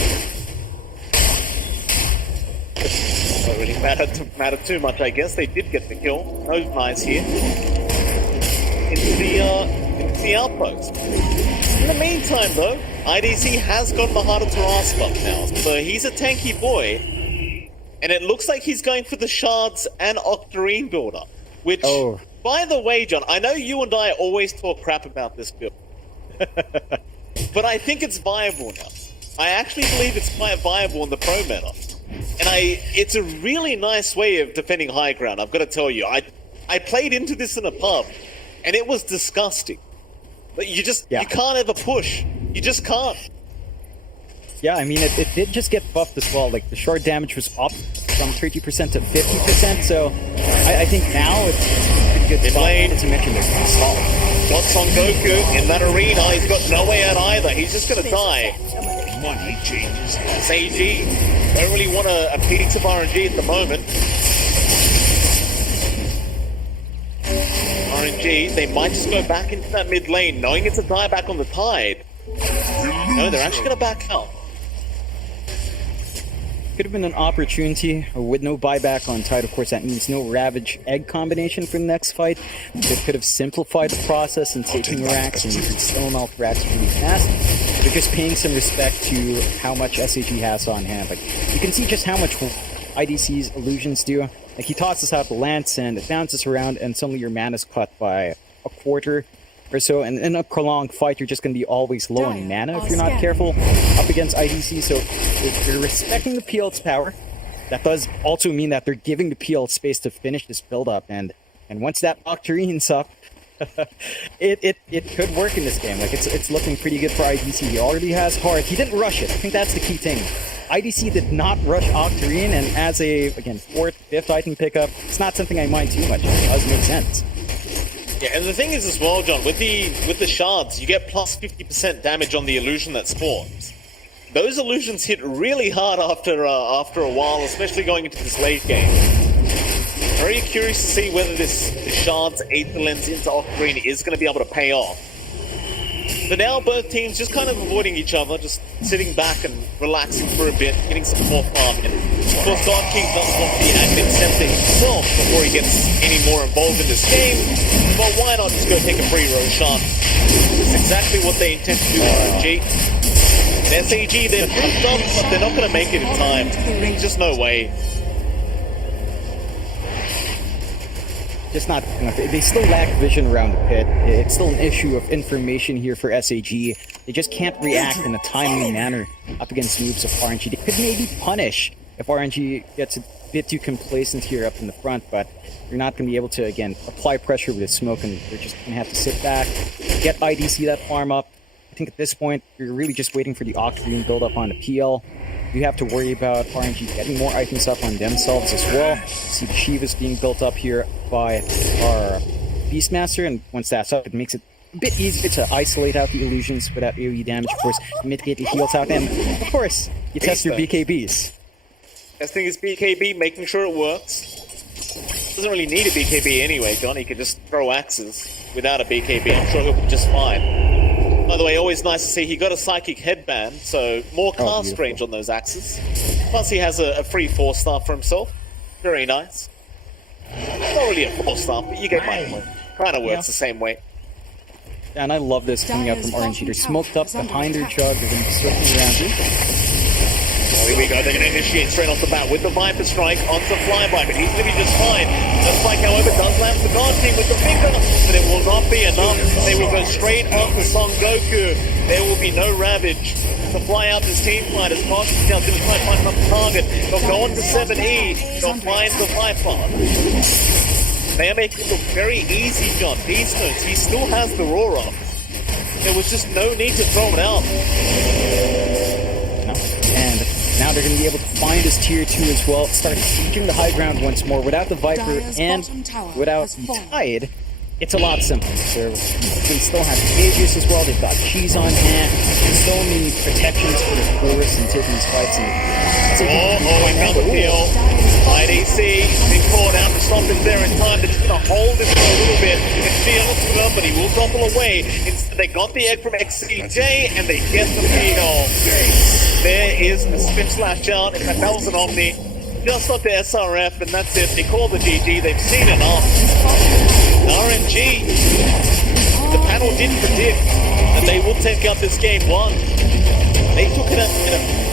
Don't really matter too much, I guess. They did get the kill. Those nice here. Into the outpost. In the meantime, though, IDC has gotten the Heart of Taras buff now, so he's a tanky boy, and it looks like he's going for the Shards and Octarine build-up, which, by the way, John, I know you and I always talk crap about this build, but I think it's viable now. I actually believe it's quite viable in the pro meta. And it's a really nice way of defending high ground, I've got to tell you. I played into this in a pub, and it was disgusting. But you can't ever push. You just can't. Yeah, I mean, it did just get buffed as well. Like, the short damage was up from 30% to 50%, so I think now it's a pretty good spot. As you mentioned, it's solid. Got Son Goku in that arena. He's got no way out either. He's just going to die. Money changes. SAG don't really want a piece of RNG at the moment. RNG, they might just go back into that mid lane, knowing it's a dieback on the Tide. No, they're actually going to back out. Could have been an opportunity with no buyback on Tide. Of course, that means no Ravage Egg combination for the next fight. They could have simplified the process and taking racks and using stone melt racks really fast. They're just paying some respect to how much SAG has on hand. Like, you can see just how much IDC's illusions do. Like, he tosses out the lance and it bounces around, and suddenly your mana's cut by a quarter or so. And in a prolonged fight, you're just going to be always low on mana if you're not careful up against IDC. So if you're respecting the PL's power, that does also mean that they're giving the PL space to finish this build-up. And once that Octarine's up, it could work in this game. Like, it's looking pretty good for IDC. He already has Heart. He didn't rush it. I think that's the key thing. IDC did not rush Octarine, and as a, again, 4th, 5th item pickup, it's not something I mind too much. It does make sense. Yeah, and the thing is as well, John, with the shards, you get plus 50% damage on the illusion that spawns. Those illusions hit really hard after a while, especially going into this late game. Very curious to see whether this shards Aether Lens into Octarine is going to be able to pay off. But now both teams just kind of avoiding each other, just sitting back and relaxing for a bit, getting some more farm in. Of course, God King does want the admin scepter himself before he gets any more involved in this game, but why not just go take a free roll shot? That's exactly what they intend to do with RNG. And SAG, they're pumped up, but they're not going to make it in time. There's just no way. Just not enough. They still lack vision around the pit. It's still an issue of information here for SAG. They just can't react in a timely manner up against moves of RNG. They could maybe punish if RNG gets a bit too complacent here up in the front, but you're not going to be able to, again, apply pressure with smoke, and they're just going to have to sit back, get IDC that farm up. I think at this point, you're really just waiting for the Octarine build up on the PL. You have to worry about RNG getting more items up on themselves as well. See the Shiva's being built up here by our Beastmaster, and once that's up, it makes it a bit easier to isolate out the illusions without AoE damage. Of course, mitigate the heals out, and of course, you test your BKBs. Testing his BKB, making sure it works. Doesn't really need a BKB anyway, John. He could just throw axes without a BKB. I'm sure he'll be just fine. By the way, always nice to see he got a Psychic Headband, so more cast range on those axes. Plus he has a free 4-star for himself. Very nice. Not really a 4-star, but you get my point. Kind of works the same way. Yeah, and I love this coming out from RNG. They're smoked up behind their chug. They're going to be circling around here. Here we go, they're going to initiate straight off the bat with the Viper Strike onto Flyby, but he's going to be just fine. The spike, however, does land the God King with the finger, but it will not be enough. They will go straight onto Son Goku. There will be no Ravage to fly out this team fight as God King is going to try and find another target. They'll go on to 7E, they'll find the Viper. They are making it look very easy, John. These notes, he still has the Aurora. There was just no need to throw it out. No. And now they're going to be able to find his tier 2 as well, start sieging the high ground once more. Without the Viper and without the Tide, it's a lot simpler. They still have Aegis as well, they've got cheese on hand, so many protections for the forest and taking these fights. We found the kill. IDC being caught out to stop him there in time. They're just going to hold him for a little bit. You can see on the up, but he will topple away. Instead, they got the egg from XCJ and they get the PL. There is the spin slash out. In fact, that was an Omni. Just up to SRF, and that's it. They call the GG. They've seen enough. RNG, the panel did predict that they will take out this game 1. They took it at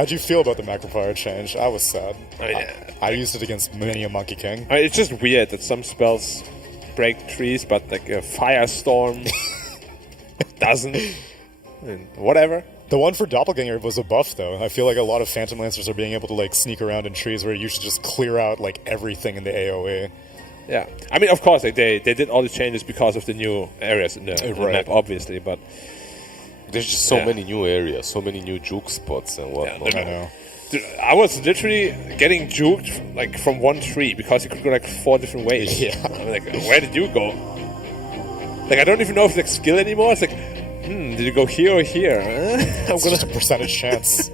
How'd you feel about the macro-fire change? I was sad. Oh, yeah. I used it against many a Monkey King. It's just weird that some spells break trees, but like a firestorm doesn't. And whatever. The one for Doppelganger was a buff, though. I feel like a lot of Phantom Lancers are being able to like sneak around in trees where you should just clear out like everything in the AoE. Yeah, I mean, of course, like, they did all the changes because of the new areas in the map, obviously, but there's just so many new areas, so many new juke spots and whatnot. I know. Dude, I was literally getting juked like from one tree because you could go like 4 different ways. Yeah. I'm like, where did you go? Like, I don't even know if it's like skill anymore. It's like, did you go here or here? It's just a percentage chance.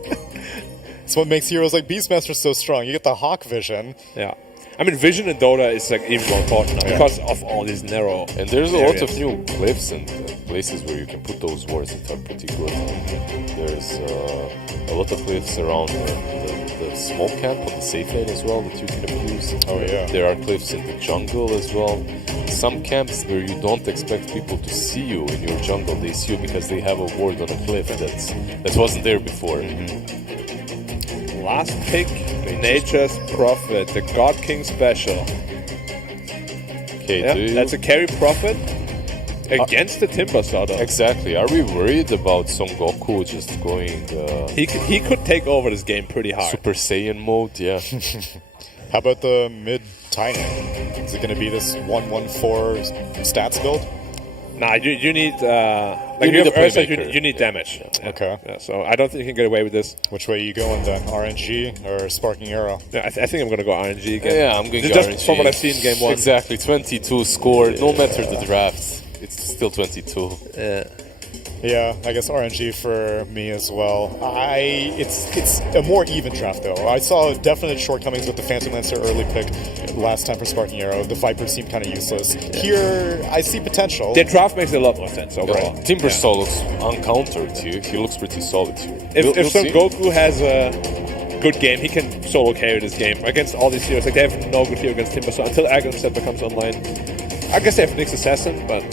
It's what makes heroes like Beastmaster so strong. You get the Hawk vision. Yeah. I mean, vision in Dota is like even more important now because of all these narrow. And there's a lot of new cliffs and places where you can put those wards that are pretty good. There's a lot of cliffs around the smoke camp on the safe lane as well that you can abuse. Oh yeah. There are cliffs in the jungle as well. Some camps where you don't expect people to see you in your jungle, they see you because they have a ward on a cliff that wasn't there before. Last pick, Nature's Prophet, the God King special. Okay, that's a carry Prophet against the Timber Saw. Exactly. Are we worried about Son Goku just going... He could take over this game pretty hard. Super Saiyan mode, yeah. How about the mid Tiny? Is it going to be this 1-1-4 stats build? Nah, you need you need have a Ursa, playmaker. you need damage. Yeah. Okay. Yeah, so I don't think you can get away with this. Which way are you going then? RNG or Sparking Arrow? Yeah, I think I'm gonna go RNG again. Yeah, I'm going to go just RNG. from what I've seen in game 1. Exactly, 22 scored. No matter the draft, it's still 22. Yeah, I guess RNG for me as well. It's a more even draft though. I saw definite shortcomings with the Phantom Lancer early pick last time for Sparking Arrow. The Viper seemed kind of useless. Here, I see potential. The draft makes a lot more sense overall. Timber Saw looks uncountered here. He looks pretty solid here. If Son Goku has a good game, he can solo carry this game against all these heroes. Like, they have no good hero against Timber Saw until Aghanim Scepter comes online. I guess they have Nyx Assassin, but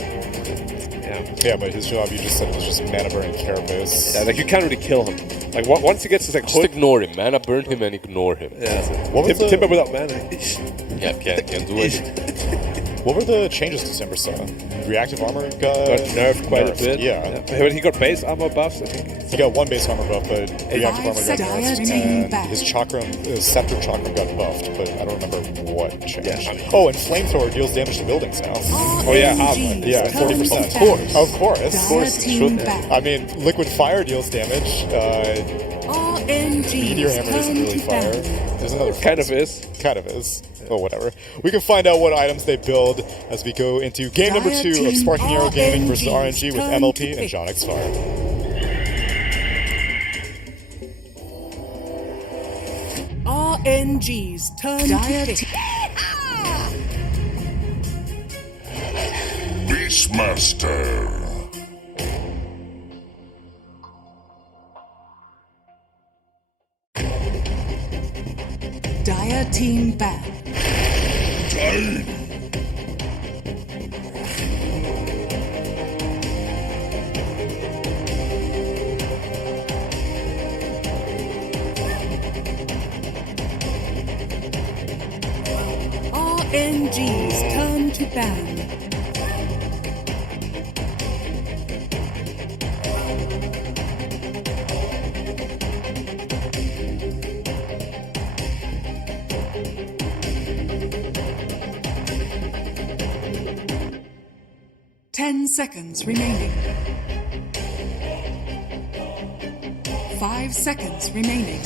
yeah, but his job, you just said it was just mana burn and carapace. yeah, like you can't really kill him. Like once he gets his like Just ignore him. Mana burn him and ignore him. yeah. What was the- Timber without mana. Yeah, can't do it. What were the changes to Timber Saw? Reactive armor got nerfed quite a bit. Yeah. But he got base armor buffs, I think. He got one base armor buff, but reactive armor got Dire nerfed, team and back. his scepter chakram got buffed, but I don't remember what changed. Yeah. Oh, and flamethrower deals damage to buildings now. Oh, yeah, half. Yeah, 40%. Of course. Of course. Dire course it team should. back. I mean, liquid fire deals damage. Meteor RNG hammer isn't really fire. There's another Kind of is. Kind of is. Oh, whatever. We can find out what items they build as we go into game number 2 of Sparking Arrow Gaming versus RNG with MLP and John X Fire. RNG's turn to pick. Beastmaster. Dire team back. RNG's turn to ban. Ten seconds remaining. 5 seconds remaining.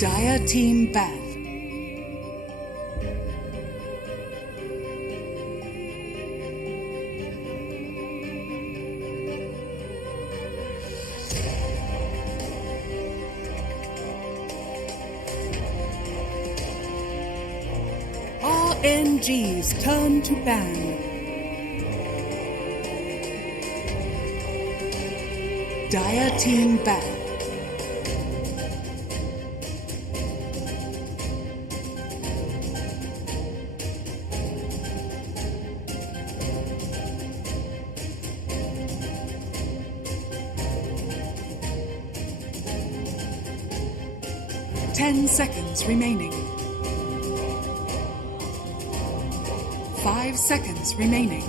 Dire team back. RNG's turn to ban. Dire team back. 10 seconds remaining. 5 seconds remaining.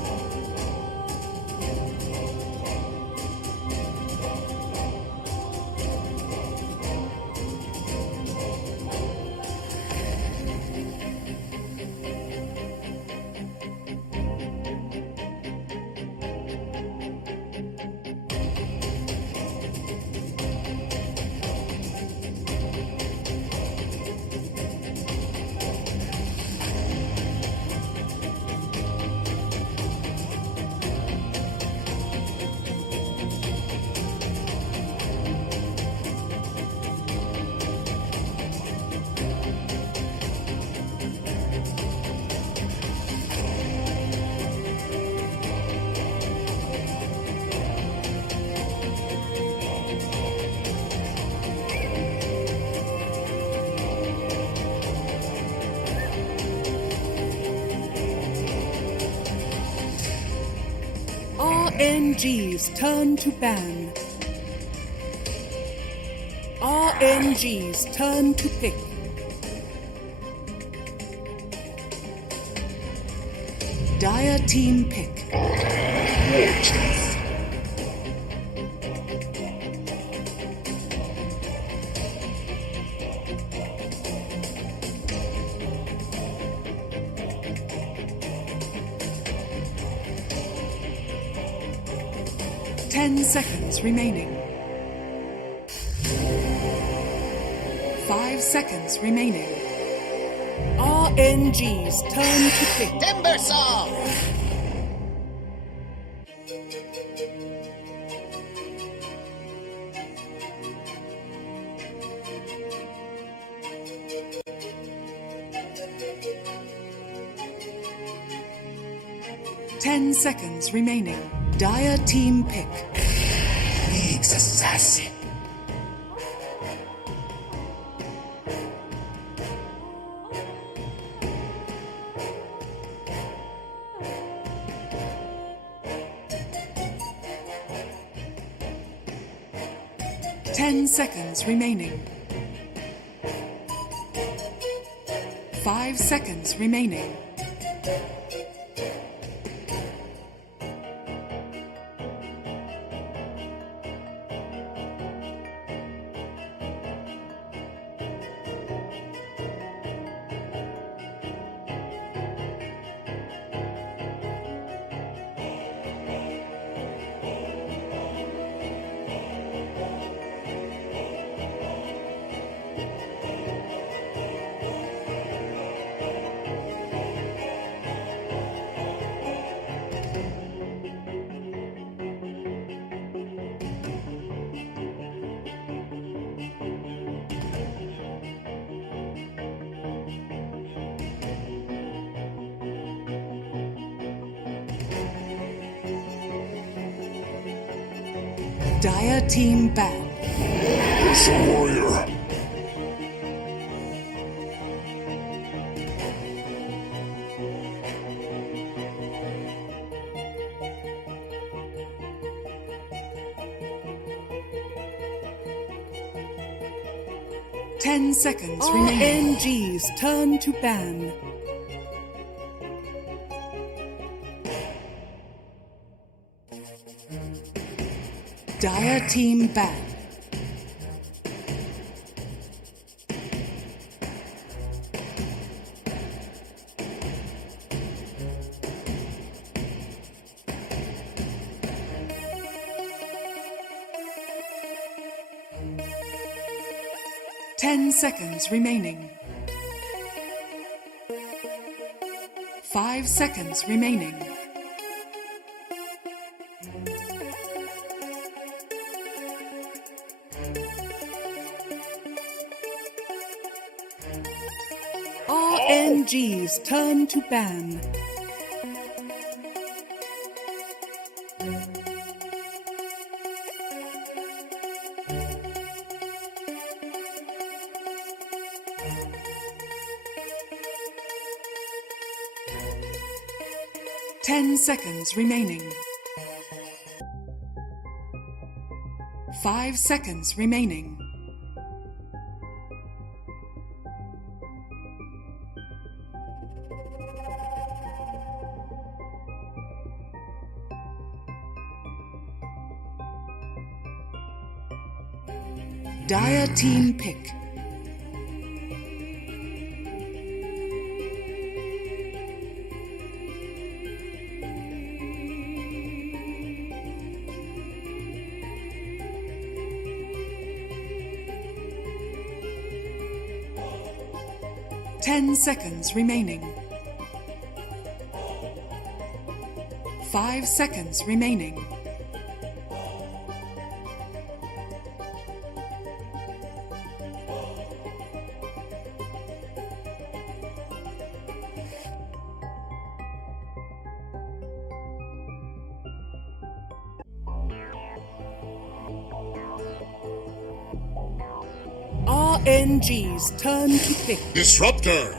RNG's turn to ban. RNG's turn to pick. Dire team pick. 10 seconds remaining. 5 seconds remaining. RNG's turn to pick. Timber Saw! 10 seconds remaining. Dire team pick. League's assassin. Ten seconds remaining. 5 seconds remaining. Dire team ban. It's a warrior. Ten seconds remaining. RNG's turn to ban. Dire team ban. Ten seconds remaining. 5 seconds remaining. RNG's turn to ban. Ten seconds remaining. 5 seconds remaining. Dire team pick. Ten seconds remaining. 5 seconds remaining. RNG's turn to pick. Disruptor.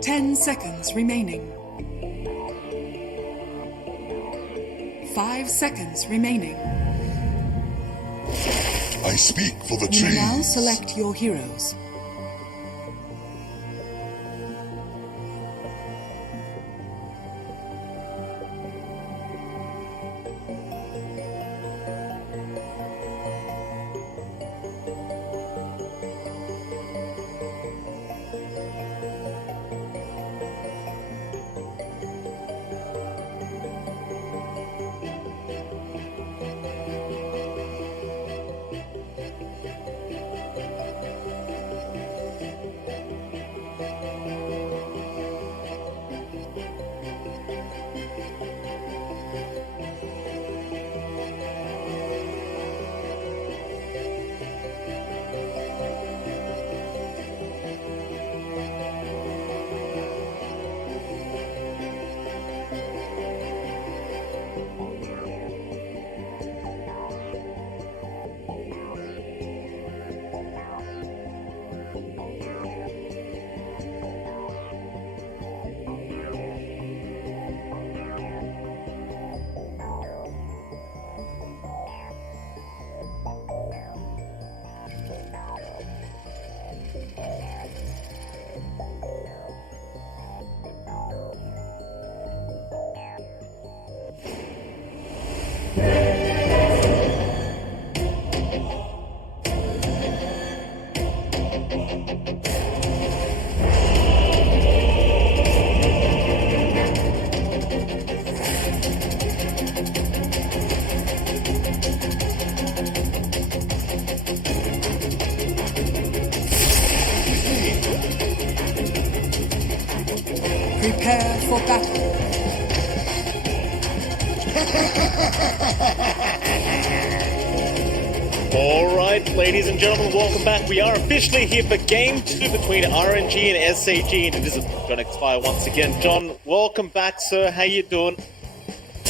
Ten seconds remaining. 5 seconds remaining. I speak for the You may now trees. select your heroes. Prepare for battle. All right, ladies and gentlemen, welcome back. We are officially here for Game 2 between RNG and SAG, and it is John Xfire once again. John, welcome back, sir. How you doing?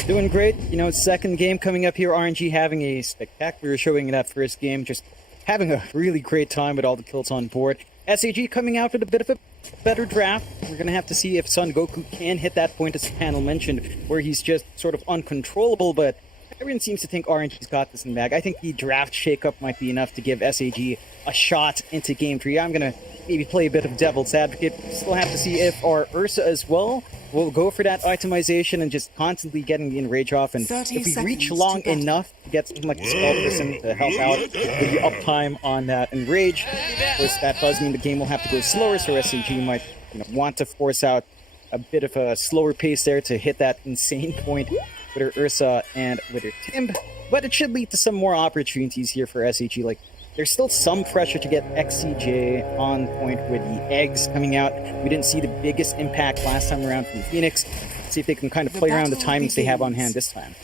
Doing great. You know, second game coming up here. RNG having a spectacular showing in that first game. Just having a really great time with all the kills on board. SAG coming out with a bit of a better draft. We're going to have to see if Son Goku can hit that point, as the panel mentioned, where he's just sort of uncontrollable, but everyone seems to think RNG's got this in the bag. I think the draft shakeup might be enough to give SAG a shot into Game 3. I'm going to maybe play a bit of devil's advocate. Still have to see if our Ursa as well will go for that itemization and just constantly getting the enrage off. And 30 if we reach seconds long to battle. enough to get something like the spell person to help out with the uptime on that enrage, of course, that does mean the game will have to go slower, so SAG might want to force out a bit of a slower pace there to hit that insane point with her Ursa and with her Timb. But it should lead to some more opportunities here for SAG. Like, there's still some pressure to get XCJ on point with the eggs coming out. We didn't see the biggest impact last time around from Phoenix. See if they can kind of play around the timings they have on hand this time.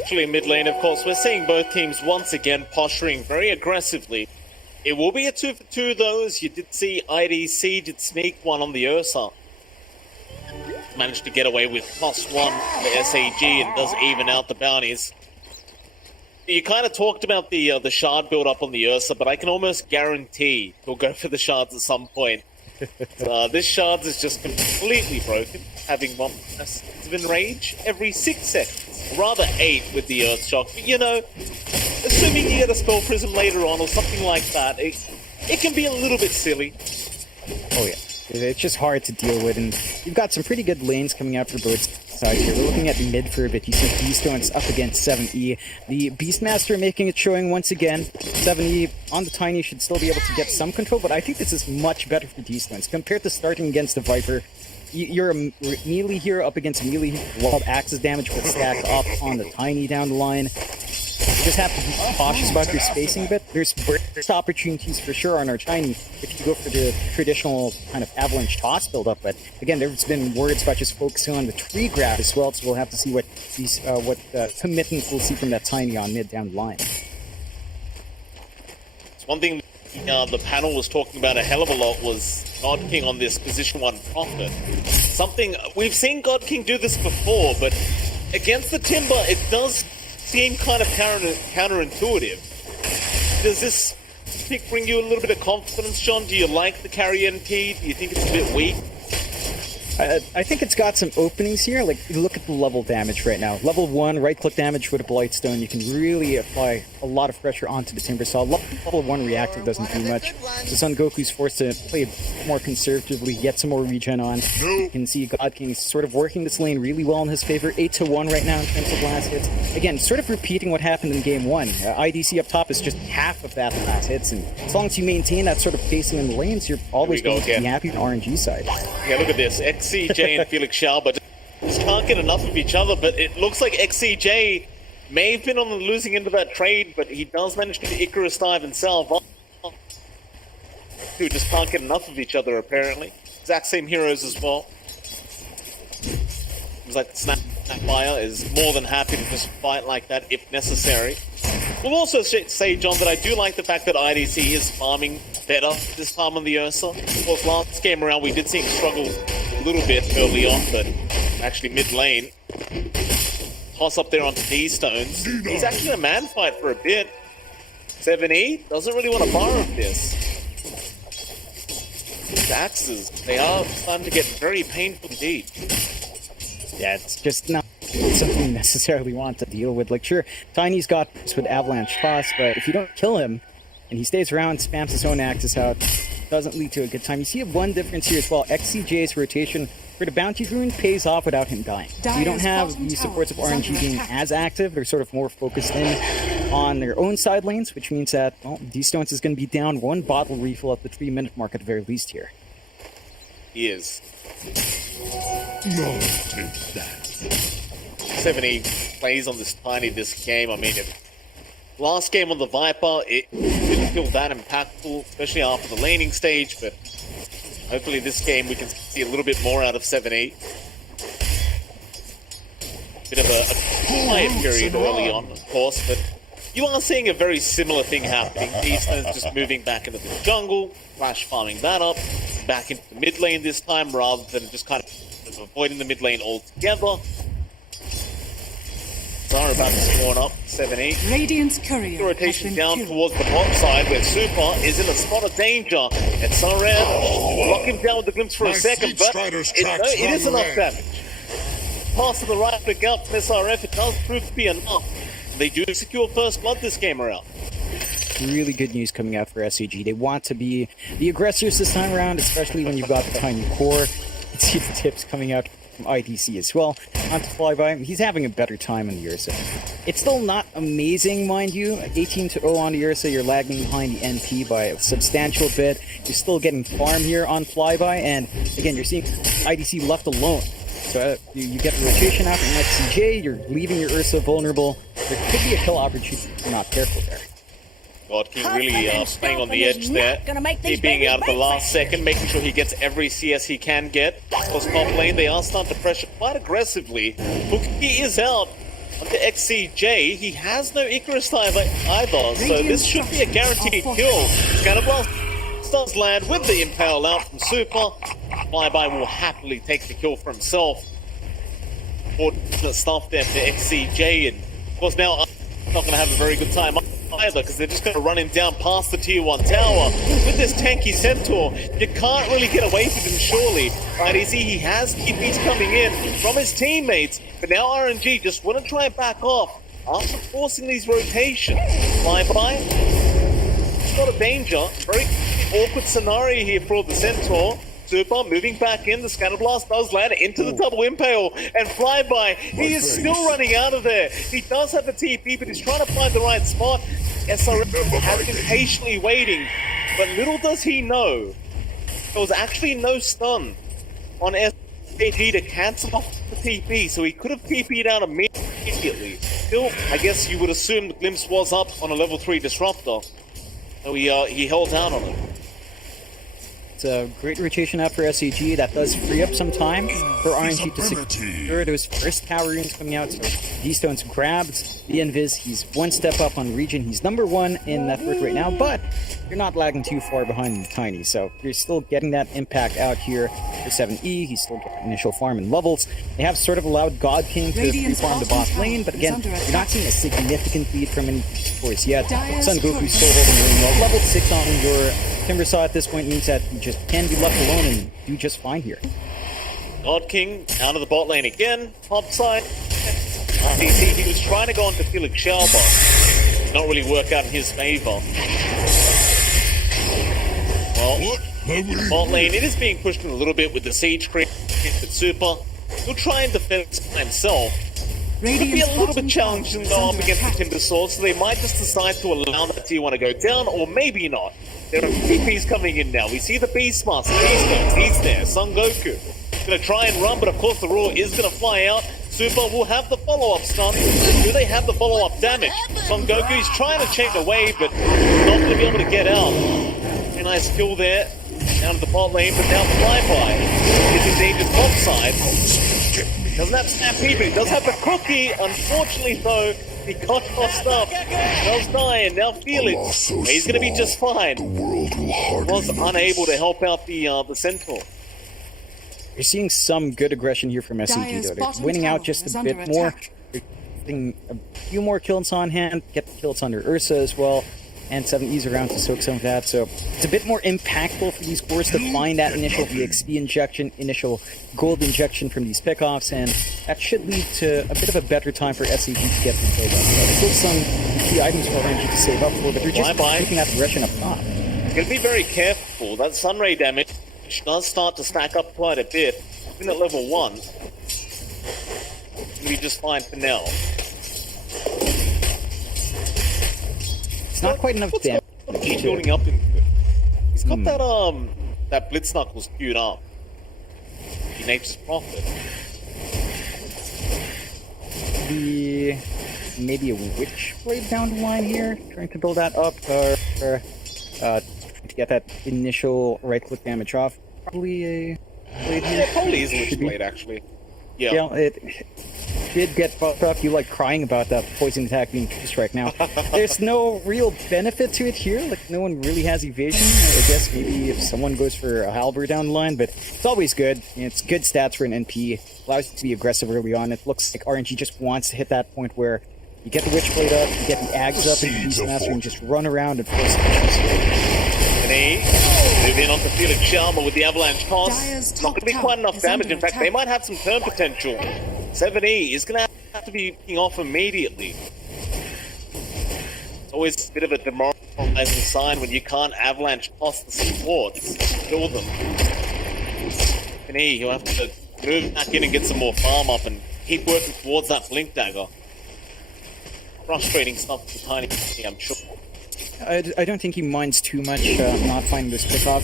Actually, mid lane, of course, we're seeing both teams once again posturing very aggressively. It will be a 2-for-2, though, as you did see IDC did sneak one on the Ursa. Managed to get away with +1 for SAG and does even out the bounties. You kind of talked about the shard build up on the Ursa, but I can almost guarantee he'll go for the shards at some point. This shards is just completely broken, having one of enrage every 6 seconds. rather 8 with the Earth Shock. But, you know, assuming you get a Spell Prism later on or something like that, it can be a little bit silly. Oh yeah, it's just hard to deal with, and you've got some pretty good lanes coming out for both sides here. We're looking at mid for a bit. You see D-Stone's up against 7E. The Beastmaster making it showing once again. 7E on the Tiny should still be able to get some control, but I think this is much better for D-Stones compared to starting against the Viper. You're a melee hero up against a melee hero. Wild Axis damage will stack up on the Tiny down the line. You just have to be cautious about your spacing a bit. There's burst opportunities for sure on our Tiny if you go for the traditional kind of avalanche toss build-up. But again, there's been words about just focusing on the tree grab as well, so we'll have to see what commitment we'll see from that Tiny on mid down the line. It's one thing the panel was talking about a hell of a lot was God King on this position 1 Prophet. Something we've seen God King do this before, but against the Timber, it does seem kind of counterintuitive. Does this pick bring you a little bit of confidence, John? Do you like the carry NP? Do you think it's a bit weak? I think it's got some openings here. Like, look at the level damage right now. Level 1, right-click damage with a Blightstone. You can really apply a lot of pressure onto the Timbersaw. Level 1 reactive doesn't do much. So Son Goku's forced to play more conservatively, get some more regen on. You can see God King sort of working this lane really well in his favor. 8-1 right now in terms of last hits. Again, sort of repeating what happened in Game 1. IDC up top is just half of that last hits, and as long as you maintain that sort of pacing in the lanes, you're always going to be happy on RNG side. Yeah, look at this. XCJ and Felix Schauber just can't get enough of each other, but it looks like XCJ may have been on the losing end of that trade, but he does manage to Icarus dive and salve off. Who just can't get enough of each other, apparently. Exact same heroes as well. Seems like the Snapfire is more than happy to just fight like that if necessary. We'll also say, John, that I do like the fact that IDC is farming better this time on the Ursa. Of course, last game around we did see him struggle a little bit early on, but actually mid lane. Toss up there onto D-Stones. He's actually a man fight for a bit. 7E doesn't really want to borrow this. These axes, they are starting to get very painful indeed. Yeah, it's just not something you necessarily want to deal with. Like, sure, Tiny's got this with Avalanche Toss, but if you don't kill him, and he stays around, spams his own axis out, doesn't lead to a good time. You see one difference here as well. XCJ's rotation for the Bounty Rune pays off without him dying. You don't have the supports of RNG being as active. They're sort of more focused in on their own side lanes, which means that, well, D-Stones is going to be down 1 bottle refill at the 3-minute mark at the very least here. He is. No, take that. 70 plays on this Tiny this game. I mean, last game on the Viper, it didn't feel that impactful, especially after the laning stage, but hopefully this game we can see a little bit more out of 7-8. Bit of a quiet period early on, of course, but you are seeing a very similar thing happening. Eastern's just moving back into the jungle, flash farming that up, back into the mid lane this time, rather than just kind of avoiding the mid lane altogether. Zara about to spawn up, 7-8. Radiant's courier. Rotation down towards the bottom side where Super is in a spot of danger. And Saran lock him down with the glimpse for a second, but it is enough damage. Pass to the right click out from SRF, it does prove to be enough. They do secure first blood this game around. Really good news coming out for SAG. They want to be the aggressors this time around, especially when you've got the Tiny core. You can see the tips coming out from IDC as well. On to Flyby, he's having a better time in the Ursa. It's still not amazing, mind you. 18-0 on the Ursa, you're lagging behind the NP by a substantial bit. You're still getting farm here on Flyby, and again, you're seeing IDC left alone. So you get the rotation out from XCJ, you're leaving your Ursa vulnerable. There could be a kill opportunity if you're not careful there. God King really playing on the edge there. He being out at the last second, making sure he gets every CS he can get. Of course, top lane, they are starting to pressure quite aggressively. He is out onto XCJ. He has no Icarus dive either, so this should be a guaranteed kill. Scatterblast does land with the Impale out from Super. Flyby will happily take the kill for himself. Fortunate stuff there for XCJ, and of course now I'm not going to have a very good time either, because they're just going to run him down past the tier 1 tower. With this tanky Centaur, you can't really get away from him, surely. Right, you see he has TPs coming in from his teammates, but now RNG just want to try and back off after forcing these rotations. Fly-by. It's not a danger. Very awkward scenario here for the Centaur. Super moving back in, the Scatter Blast does land into the double impale, and Flyby, he is still running out of there. He does have the TP, but he's trying to find the right spot. SRF has been patiently waiting, but little does he know, there was actually no stun on SAG to cancel off the TP, so he could have TP'd out immediately. Still, I guess you would assume the Glimpse was up on a level 3 Disruptor, so he held down on it. It's a great rotation out for SAG. That does free up some time for RNG to secure those first tower runes coming out. So D-Stone's grabbed the Invis. He's one step up on region. He's number 1 in network right now, but you're not lagging too far behind Tiny. So you're still getting that impact out here for 7E. He's still getting initial farm and levels. They have sort of allowed God King to free-farm the boss lane, but again, you're not seeing a significant lead from any scores yet. Son Goku's still holding the lane well. Level 6 on your Timbersaw at this point means that you just can be left alone and do just fine here. God King out of the bot lane again, top side. RTC, he was trying to go into Felix Shalba. Did not really work out in his favor. Well, bot lane, it is being pushed in a little bit with the siege creep, but Super. He'll try and defend himself. Could be a little bit challenging though up against the Timber Sword, so they might just decide to allow that T1 to go down, or maybe not. There are TPs coming in now. We see the Beastmaster, he's there, Son Goku. Gonna try and run, but of course the Roar is gonna fly out. Super will have the follow-up stun. Do they have the follow-up damage? Son Goku's trying to check away, but not gonna be able to get out. A nice kill there, down to the bot lane, but now Flyby is in danger top side. Doesn't have Stampede, but he does have the cookie. Unfortunately, though, he got tossed up. Does die, and now Felix, he's going to be just fine. Was unable to help out the Centaur. You're seeing some good aggression here from SCG, though. They're winning out just a bit more. They're getting a few more kills on hand. Get the kills under Ursa as well. And 7E's around to soak some of that, so it's a bit more impactful for these cores to find that initial EXP injection, initial gold injection from these pickoffs, and that should lead to a bit of a better time for SCG to get the build up. There's still some key items for RNG to save up for, but they're just keeping that aggression up top. You're going to be very careful. That Sunray damage does start to stack up quite a bit. Even at level 1, it'll be just fine for now. It's not quite enough damage. He's building up into it. He's got that Blitz Knuckles queued up. He Nature's Prophet. Maybe a Witchblade down the line here, trying to build that up, or to get that initial right-click damage off. Probably a blade here. Yeah, probably is a Witchblade, actually. Yeah, it did get buffed up. You like crying about that poison attack being used right now. There's no real benefit to it here. Like, no one really has evasion. I guess maybe if someone goes for a halberd down the line, but it's always good. It's good stats for an NP. Allows you to be aggressive early on. It looks like RNG just wants to hit that point where you get the Witchblade up, you get the Ags up into Beastmaster, and just run around and force move in onto Felix Sharma with the Avalanche toss. It's not going to be quite enough damage. In fact, they might have some turn potential. 7E is going to have to be picking off immediately. It's always a bit of a demoralizing sign when you can't Avalanche toss the supports. Kill them. 7E, he'll have to move back in and get some more farm up and keep working towards that Blink Dagger. Frustrating stuff for Tiny, I'm sure. I don't think he minds too much not finding this pickoff.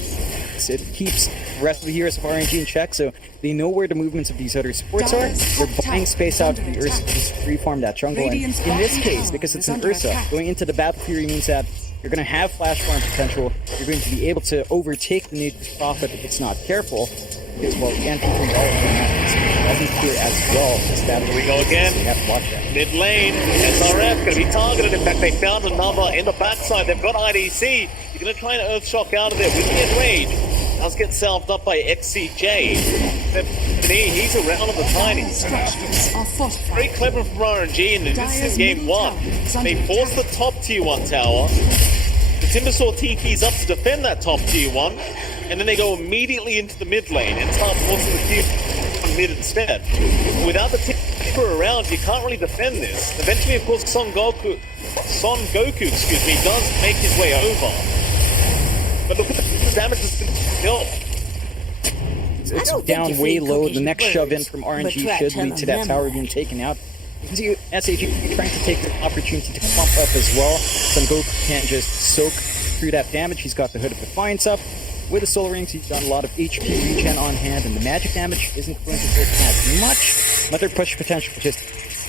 It keeps the rest of the heroes of RNG in check, so they know where the movements of these other supports are. They're buying space out to the Ursa to just free-farm that jungle. And in this case, because it's an Ursa, going into the Battle Fury means that you're going to have flash farm potential. You're going to be able to overtake the Nature's Prophet if it's not careful. Because, well, the NP3 doesn't clear as well. Here we go again. So you have to watch that. Mid lane, SRF going to be targeted. In fact, they found another in the backside. They've got IDC. You're going to try and Earthshock out of there with the Enrage. does get salved up by XCJ. He's around on the tiny. Structures are fortified. Very clever from RNG, and this Dire's is game middle 1. tower is under They force the attack. top tier 1 tower. The Timbersaw TP's up to defend that top tier 1, and then they go immediately into the mid lane and start forcing the tier 1 mid instead. Without the Timber around, you can't really defend this. Eventually, of course, Son Goku, does make his way over. But look at the damage that's been dealt. It's don't think down you way feed low. cookies The next with shove in birds, from but RNG try should telling lead to that them tower that. being taken out. You can see SAG trying to take the opportunity to clump up as well. Son Goku can't just soak through that damage. He's got the Hood of Defiance up. With the Soul Rings, he's got a lot of HP regen on hand, and the magic damage isn't going to hurt as much. But their push potential just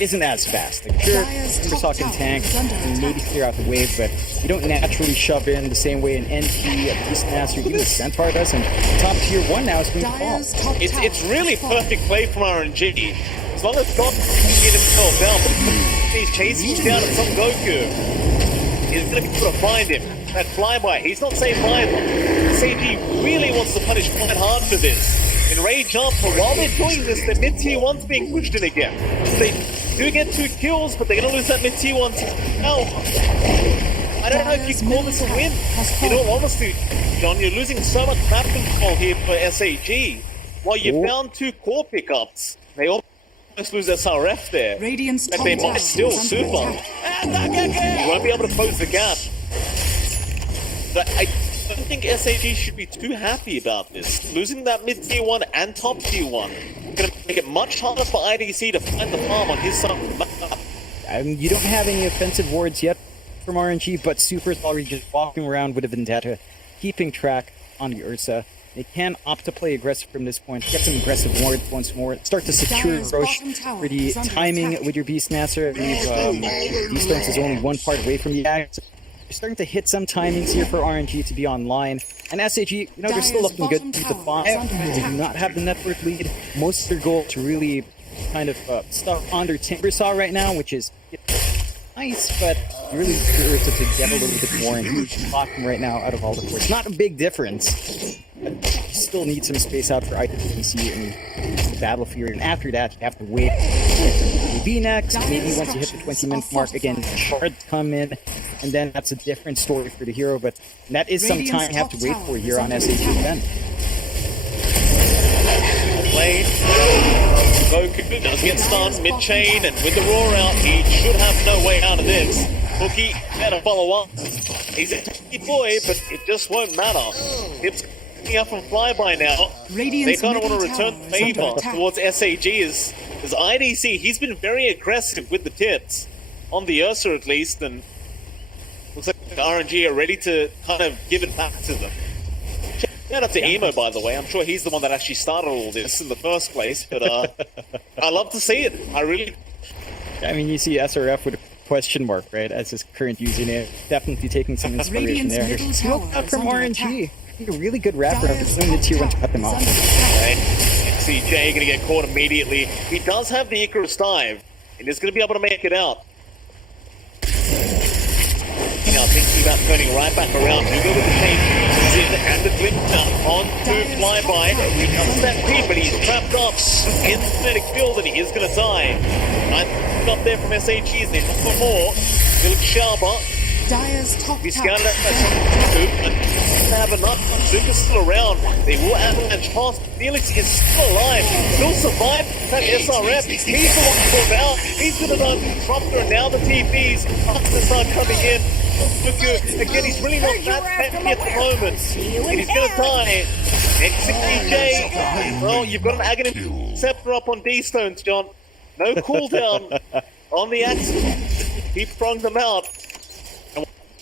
isn't as fast. Like, sure, Dire's top Timbersaw can tower tank is under and maybe attack. clear out the wave, but you don't naturally shove in the same way an NP, a Beastmaster, even a Centaur does, and top tier 1 now is going to fall. Dire's top It's tower really is falling. perfect play from RNG. As long as Scott can get himself down, but he's chasing him down at Son Goku. He's going to be able to find him. That flyby, he's not saved by it. SAG really wants to punish quite hard for this. In Rage Jump, but while they're doing this, the mid tier 1's being pushed in again. So they do get 2 kills, but they're going to lose that mid tier 1 now. I don't know if you call this a win. In all honesty, John, you're losing so much map control here for SAG. While you found 2 core pickups, they almost lose SRF there. Radiant's But top they tower might still is under super. attack. You won't be able to close the gap. But I don't think SAG should be too happy about this. Losing that mid tier 1 and top tier 1 is going to make it much harder for IDC to find the farm on his side of the map. You don't have any offensive wards yet from RNG, but Super's already just walking around with a Vendetta, keeping track on the Ursa. They can opt to play aggressive from this point, get some aggressive wards once more, start to secure Dire's Roche bottom tower for the is under timing attack. with your Beastmaster. I believe Beastmaster is only 1 part away from the axe. You're starting to hit some timings here for RNG to be online. And SAG, they're still Dire's looking good bottom to tower defy. is under They do attack. not have the network lead. Most of their goal to really kind of stuff under Timbersaw right now, which is nice, but you really curious to get a little bit more, and he's blocking right now out of all the courts. Not a big difference, but you still need some space out for ITPC and the Battle Fury, and after that, you have to wait for B next. Maybe once you hit the 20-minute mark, again, shards come in, and then that's a different story for the hero, but that is some time you have to wait for here on SAG then. Lane. Goku does get stunned mid-chain, and with the roar out, he should have no way out of this. Cookie better follow up. He's a tricky boy, but it just won't matter. It's coming up from flyby now. Radiant's They kind of want to middle return tower the is under favor attack. towards SAG as IDC. He's been very aggressive with the tits, on the Ursa at least, and looks like RNG are ready to kind of give it back to them. Shout out to Emo, by the way. I'm sure he's the one that actually started all this in the first place, but I love to see it. I really... I mean, you see SRF with a question mark, right, as his current username. Definitely taking some inspiration Radiant's there. middle Smoke tower out is from under RNG. attack. A really good rapper of his own the tier 1 to cut them off. Right. CJ gonna get caught immediately. He does have the Icarus dive, and is gonna be able to make it out. Now thinking about turning right back around. Do go with the change. And the glitch on to flyby. He comes that creep, but he's trapped up in the kinetic field, and he is gonna die. I'm up there from SAG's. There's one more. Felix Schauber. Dire's top He's tower scouted is that under and doesn't have enough. Zuka's still around. They will avalanche past. Felix is still alive. Still survived that SRF. He's the one pulled out. He's gonna go disruptor, and now the TPs start coming in. Zuka, again, he's really not that happy at the moment. And he's gonna die. XCJ. Well, you've got an Aghanim Scepter up on D-Stones, John. No cooldown on the axe. He sprung them out.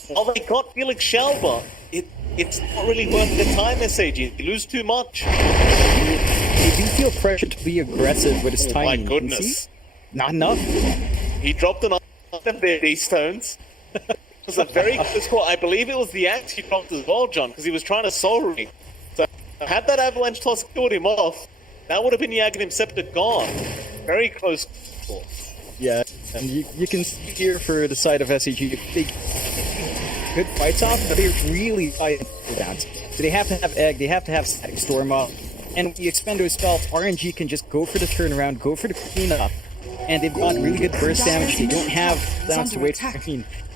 While they got Felix Schauber, it's not really worth the time, SAG. You lose too much. You do feel pressure to be aggressive with his Oh my timing. goodness. Not enough. He dropped an item there, D-Stones. It was a very close call. I believe it was the axe he dropped as well, John, because he was trying to soul ring. So had that avalanche toss killed him off, that would have been the Aghanim Scepter gone. Very close call. Yeah, and you can see here for the side of SAG, they good fights off, but they really fight for that. So they have to have Egg, they have to have Static Storm up. And when you expend those spells, RNG can just go for the turnaround, go for the cleanup. And they've got really good burst damage. They don't have the to wait for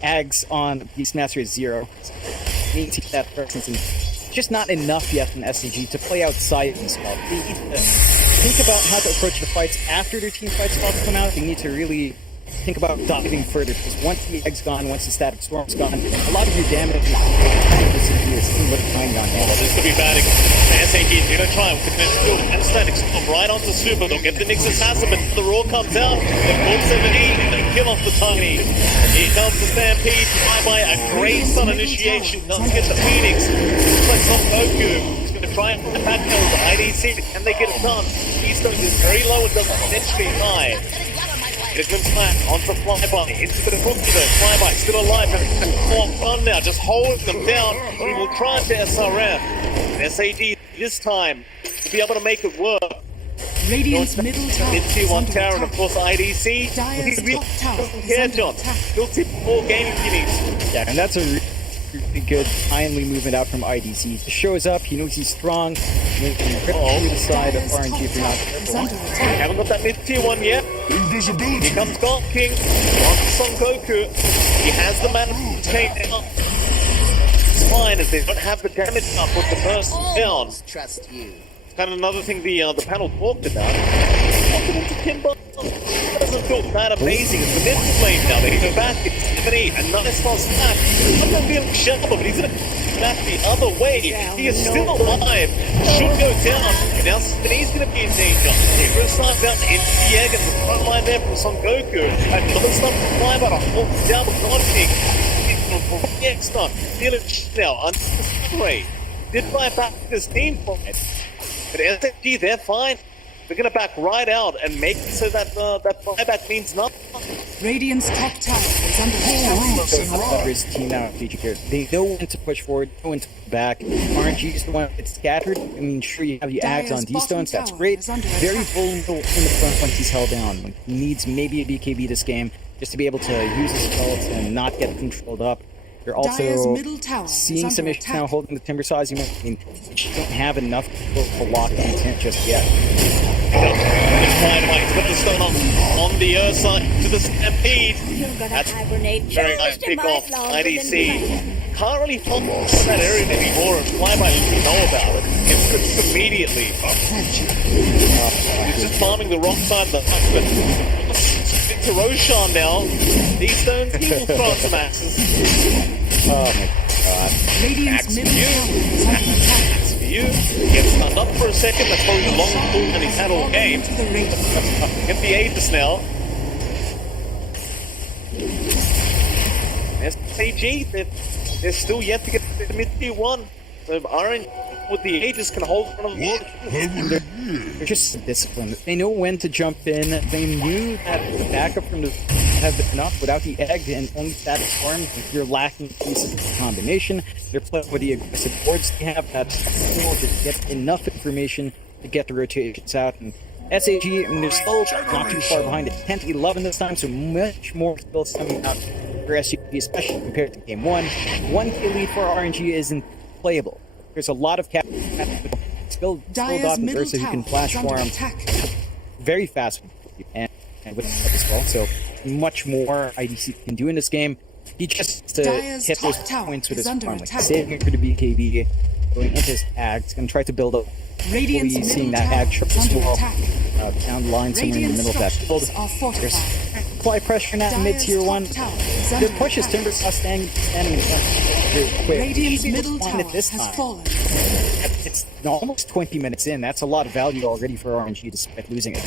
Ags on Beastmaster is 0. So they need to keep that presence. And it's just not enough yet from SAG to play outside of this spell. They need to think about how to approach the fights after their team fight spells come out. They need to really think about diving further, because once the Egg's gone, once the Static Storm's gone, a lot of your damage is kind of disappears. What's going on now? This could be bad. SAG is going to try with the field and Static Storm right onto Super. They'll get the Nyx Assassin, but the Roar comes out. They've pulled 70, they kill off the Tiny. Here comes the Stampede, by a great Sun initiation. Doesn't get the Phoenix. Looks like Son Goku. He's going to try and put the back kill with the IDC. Can they get it done? Keystone is very low and doesn't potentially high. It comes back onto Flyby, into the cookie though. Flyby still alive, and more fun now, just holding them down. We will try to SRF. And SAG this time to be able to make it work. Radiant's middle tower Mid tier is 1 under tower, and attack. of course IDC. Dire's top tower is Yeah, under John. attack. He'll tip 4 gaming guineas. Yeah, and that's a really good, timely movement out from IDC. He shows up, he knows he's strong, he can rip through the side of Dire's RNG if you're not top tower is careful. under attack. Haven't got that mid tier 1 yet. Invisibility. Here comes God King onto Son Goku. He has the mana to chain out. It's fine as they don't have the damage up with the burst down. Trust you. Kind of another thing the panel talked about. Talking into Timber doesn't feel that amazing. It's the mid lane now. They go back. It's 7-8. And nice fast snap. I'm going to be on Shelter, but he's going to back the other way. He is still alive. Should go down. And now he's going to be in danger. He first slides out into the egg and the front line there from Son Goku. Another stuff to fly, but a hold down with God King. Yeah, stuff. Feeling now. Under the spray. Did fly back to this team fight. But SAG, they're fine. They're going to back right out and make it so that that buyback means nothing. Radiant's top tower is under attack. His team now, they know when to push forward, know when to pull back. RNG is the one that's scattered. I mean, sure, you have the Ags on D-Stones, that's great. Very vulnerable in the front once he's held down. Like, he needs maybe a BKB this game just to be able to use his spells and not get controlled up. They're Dire's also middle tower is seeing under some issues attack. now holding the timber size. I mean, they just don't have enough to lock the intent just yet. It's Dynamite, put the stone on the earth side to the Stampede. That's very nice pick off. IDC can't really focus on that area anymore and Flyby doesn't know about it. It's immediately. He's just farming the wrong side of the hunt, but into Roshan now. These stones, he will throw some axes. Oh my god. Radiant's middle tower is under attack. For you, gets stunned up for a second. That's probably the longest pull that he's had all game. To the Radiant. Get the Aegis now. SAG, they're still yet to get the mid-tier 1. So RNG with the Aegis can hold one of them. They're just disciplined. They know when to jump in. They knew that the backup from the have been enough without the egg and only Static Storm. If you're lacking pieces of the combination, they're playing with the aggressive boards they have. That's just get enough information to get the rotations out. And SAG, I mean, they're still not too far behind. It's 10-11 this time, so much more still coming out for SAG, especially compared to game 1. 1K lead for RNG isn't playable. There's a lot of cap. Still Dire's got middle Ursa who tower can flash is under farm attack. very fast and with that as well. So much more IDC can do in this game. He just has to Dire's hit those top tower points with is his under farm, like attack. saving it for the BKB, going into his ag. He's going to try to build up. Radiant's Hopefully seeing middle that tower ag trip is as under well. attack. Down the line somewhere in the Radiant middle of that field. structures are There's fortified. apply pressure now mid tier Dire's 1. top tower is Their under push is attack. Timber standing in front very quick. Radiant's They should be able middle to find tower it this has time. fallen. It's almost 20 minutes in. That's a lot of value already for RNG despite losing it.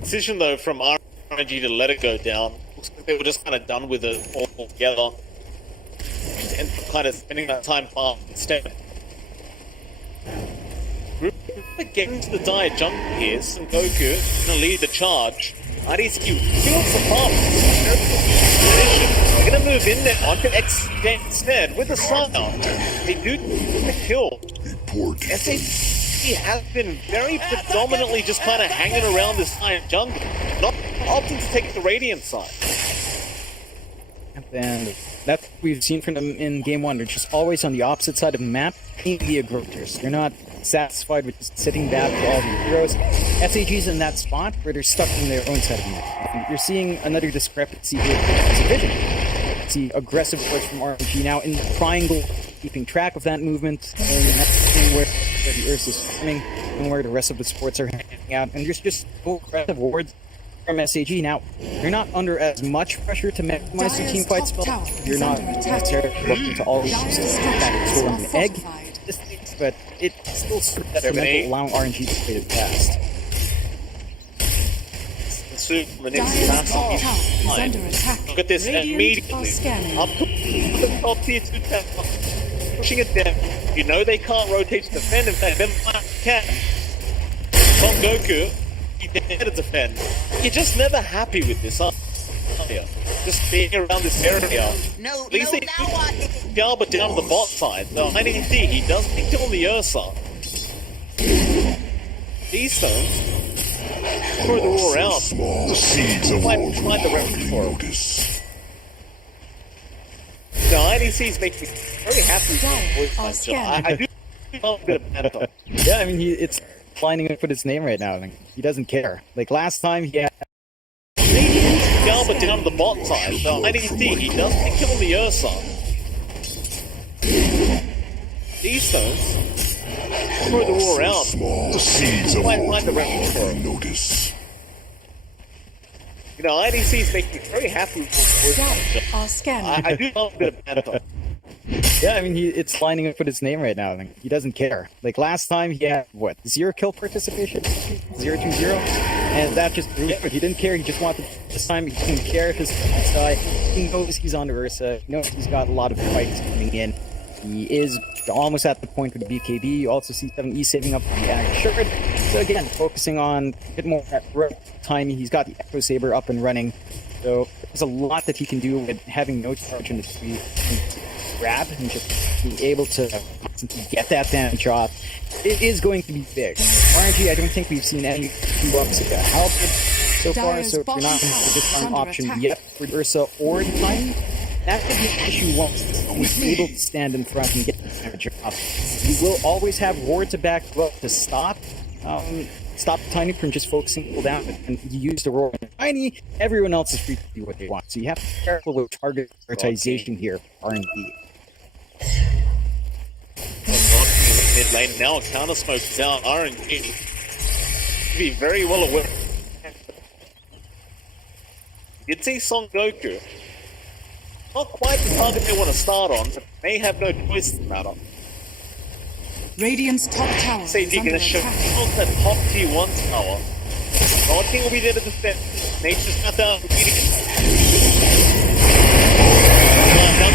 Decision though from RNG to let it go down. Looks like they were just kind of done with it all together. And kind of spending that time far instead. Getting to the dire jungle here, Son Goku gonna lead the charge. IDC feels the pump. They're gonna move in there onto X instead with the sun out. They do the kill. SAG has been very predominantly just kind of hanging around this dire jungle, not opting to take the Radiant side. and that's what we've seen from them in Game 1. They're just always on the opposite side of the map, being the aggressors. They're not satisfied with just sitting back for all the heroes. SAG's in that spot where they're stuck in their own side of the map. And you're seeing another discrepancy here as a vision. See aggressive work from RNG now in the triangle, keeping track of that movement, and that's where the Ursa is coming and where the rest of the sports are hanging out. And there's just no aggressive wards from SAG. Now, you're not under as much pressure to maximize the team fight spell. You're not necessarily looking to always use that storm an egg, but it's still sort of detrimental, allowing RNG to play it fast. Look at this immediately. Up to the top tier 2 tower. Pushing it down. You know they can't rotate to defend. In fact, they can. Son Goku, he dare to defend. You're just never happy with this, aren't you? Just being around this area. No, At least no, they now what? Galba down to the bot side. No, I didn't see. He does kill the Ursa. These stones throw the war out. The seeds of Might old find the will reference for him. notice. No, IDC's makes me very happy with the voice line. I do love a bit of banter. Yeah, I mean, it's lining up with his name right now. I mean, he doesn't care. Like last time, he had Galba down to the bot side. No, IDC, he does kill the Ursa. These stones throw the war out. The seeds of Might old find the reference for will him. notice. You know, IDC's making me very happy with the voice line. I do love a bit of banter. Yeah, I mean, it's lining up with his name right now. I mean, he doesn't care. Like last time, he had what 0 kill participation, 0-2-0, and that just really good. He didn't care. He just wanted. This time, he didn't care if his friends die. He knows he's on to Ursa. He knows he's got a lot of fights coming in. He is almost at the point with the BKB. You also see 7E saving up for the Aster. So again, focusing on a bit more at timing. He's got the Echo Saber up and running. So there's a lot that he can do with having no charge in the tree. Grab and just being able to get that damage off. It is going to be big. RNG, I don't think we've seen any 2-ups to help it so far, so if you're not going to have a discount option yet for Ursa or the time, that could be an issue once he's able to stand in front and get the damage off. You will always have ward to back you up to stop Tiny from just focusing people down, and you use the roar on Tiny, everyone else is free to do what they want. So you have to be careful with target prioritization here, RNG. Mid lane now, counter smoke down. RNG be very well aware. You'd see Son Goku. Not quite the target they want to start on, but may have no choice in the matter. Radiant's top tower SAG is under gonna show attack. that top tier 1 tower. God King will be there to defend. Nature's not down for beating it.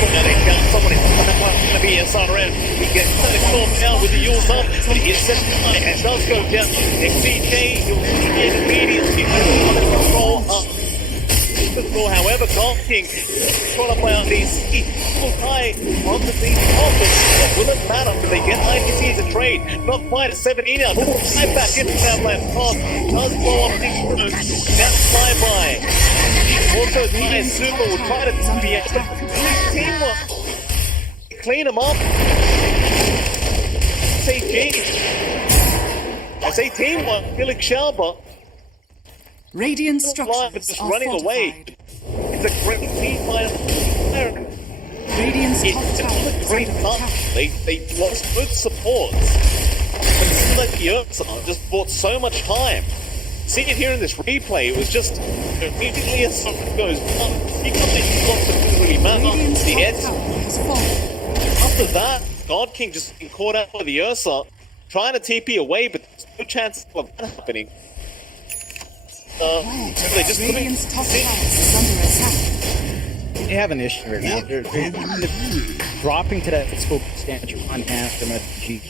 Now they found someone in front going to be SRM. He gets caught down with the Yules up, but he gets set high and does go down. XCJ, he'll get immediately. Control up. However, God King caught up by RDC. Pulled high onto the offense. Will it matter? Do they get IDC as a trade? Not quite a 17 now. Right back into that left cross. Does blow up these roads. That's flyby. Also, Ty Super will try to be out, but teamwork. Clean him up. SAG. I say teamwork. Felix Shalba. Radiant But structures just are running away. fortified. It's a great lead by Radiant's top It's tower a is great under up. attack. They lost good supports. But still like the Ursa just bought so much time. Seeing it here in this replay, it was just immediately as something goes up, you got these blocks that didn't really matter. Radiant's The top edge. tower has fallen. After that, God King just being caught out by the Ursa, trying to TP away, but there's no chance of that happening. They just couldn't. Radiant's top tower is under attack. They have an issue right now. They're dropping to that physical stance on Aster and SG.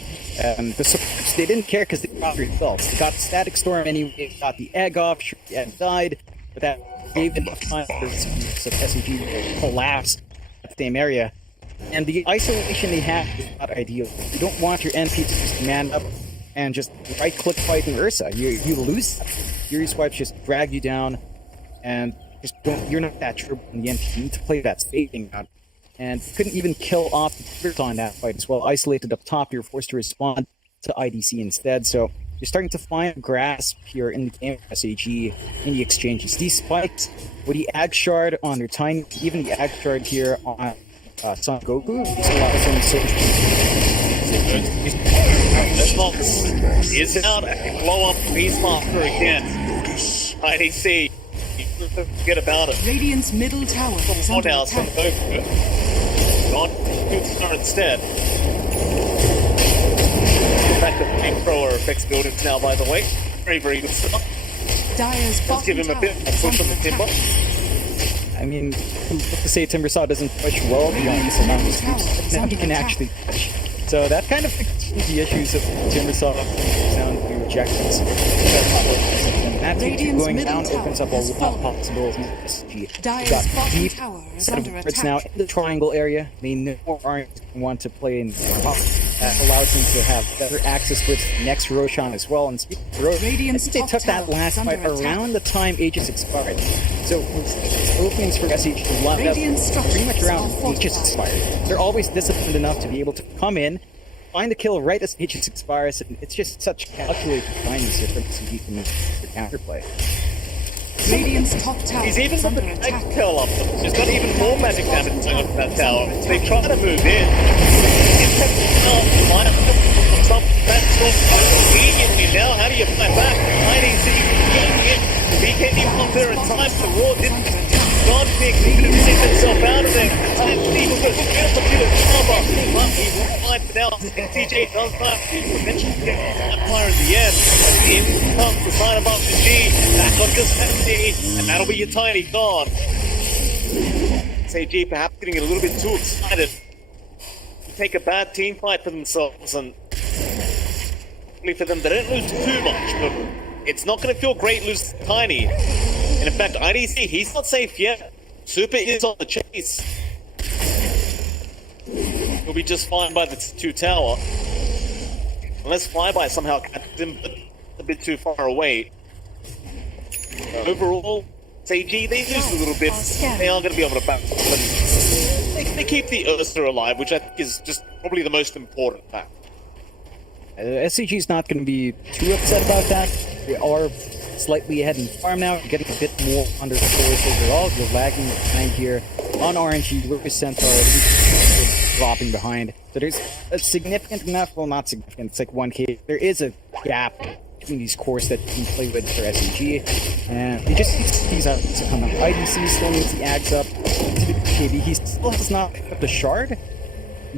The supports, they didn't care because they got results. They got Static Storm anyway, got the egg off, and died, but that gave them time for SG to collapse at the same area. And the isolation they have is not ideal. You don't want your NP to just man up and just right-click fight in Ursa. You lose that. Fury Swipes just drag you down, and you're not that true in the end. You need to play that spacing out. And couldn't even kill off the Timbers on that fight as well. Isolated up top, you're forced to respond to IDC instead. So you're starting to find a grasp here in the game of SAG in the exchanges. These spikes with the Ag Shard on their Tiny, even the Ag Shard here on Son Goku, there's a lot of things. Is out and blow up Beast Master again. IDC, forget about it. Radiant's middle tower is More under now, Son attack. Goku. On Star instead. Back to flamethrower affects buildings now, by the way. Very, very good stuff. Dyer's Let's bottom give him a tower bit of is push on under the timber. attack. I mean, to say Timbersaw doesn't push well beyond this amount of scoops, now he can actually push. So that kind of fixes the issues of Timbersaw down to rejections. And that team going down opens up a lot of possibilities. Dyer's Got bottom deep tower is set of under wards now attack. in the triangle area. They know aren't want to play in that allows them to have better access towards the next Roshan as well. And speaking of Roshan, I Radiant's think they top took that tower last is fight under attack. around the time Aegis expired. So openings for SAG to line up Radiant structures pretty much around are Aegis fortified. expired. They're always disciplined enough to be able to come in, find the kill right as Aegis expires, and it's just such calculated kindness here from SAG to make the counterplay. Radiant's top tower He's even is got the under magic attack. curl up. He's got even more magic damage going on that tower. They try to move in. Immediately now, how do you fight back? IDC getting in. The BKB comes there in time. The Raw didn't. God pick. He could have sent himself out of there. IDC was a beautiful bit of cover. But he won't find for now. TJ does not eventually get that fire in the end. In comes the sign of RPG. Back on Guspensi. And that'll be your tiny gone. SAG perhaps getting a little bit too excited. Take a bad team fight for themselves, and for them, they don't lose too much, but it's not going to feel great lose Tiny. And in fact, IDC, he's not safe yet. Super is on the chase. He'll be just fine by the 2 tower. Unless Flyby somehow catches him, but a bit too far away. Overall, SAG, they lose a little bit. They are going to be able to back up, and they keep the Ursa alive, which I think is just probably the most important fact. SCG's not going to be too upset about that. They are slightly ahead in farm now. You're getting a bit more under the force overall. You're lagging behind here on RNG. Lucas Centaur dropping behind. So there's a significant enough, well, not significant, it's like 1k. There is a gap between these cores that you can play with for SCG. And they just need these out to come up. IDC still needs the Ags up. KB, he still has not picked up the shard.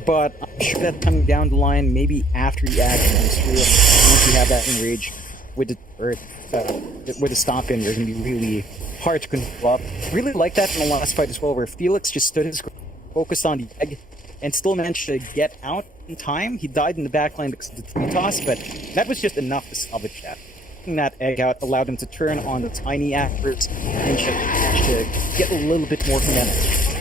But I'm sure that coming down the line, maybe after the action comes through, once you have that enrage with the stomp in, you're going to be really hard to control up. Really like that in the last fight as well, where Felix just stood his ground, focused on the egg, and still managed to get out in time. He died in the backline because of the 3 toss, but that was just enough to salvage that. Taking that egg out allowed him to turn on the tiny actors and to get a little bit more from that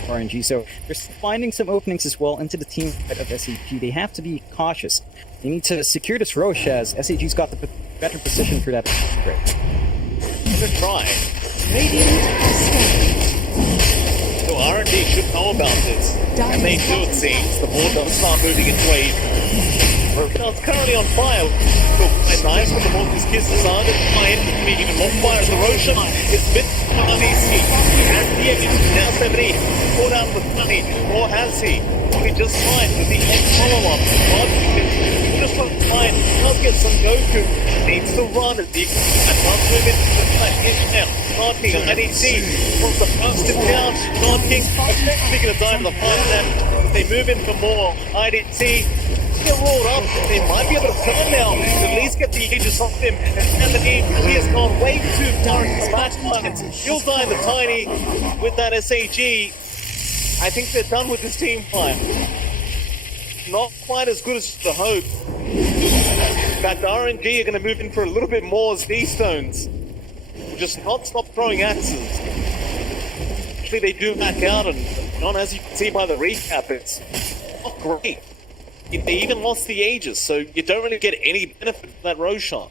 RNG. So they're finding some openings as well into the team of SAG. They have to be cautious. They need to secure this Roche as SAG's got the better position for that. Good try. Radiant So RNG should know about this. And they do, it seems. The board does start moving its way. It's currently on fire. Quite nice with the Mortis Kiss design to try and be even more fire as the Roshan. It's bit RDC. Has the edge. Now 70. Caught out the 20. Or has he? He just fine with the end follow-up. Just on fine. Does get some Goku. Needs to run as the can't move into the fight. Now. Card King on IDC. Wants to burst him down. Card King effectively going to die to the fight then. They move in for more. IDC. Get rolled up, they might be able to turn now, at least get the Aegis off him, and he has gone way too far into the back lines. He'll die the Tiny with that SAG. I think they're done with this team fight. Not quite as good as the hope. In fact, RNG are going to move in for a little bit more as D-Stones. Just not stop throwing axes. Actually, they do back out, and as you can see by the recap, it's not great. They even lost the Aegis, so you don't really get any benefit from that Roshan.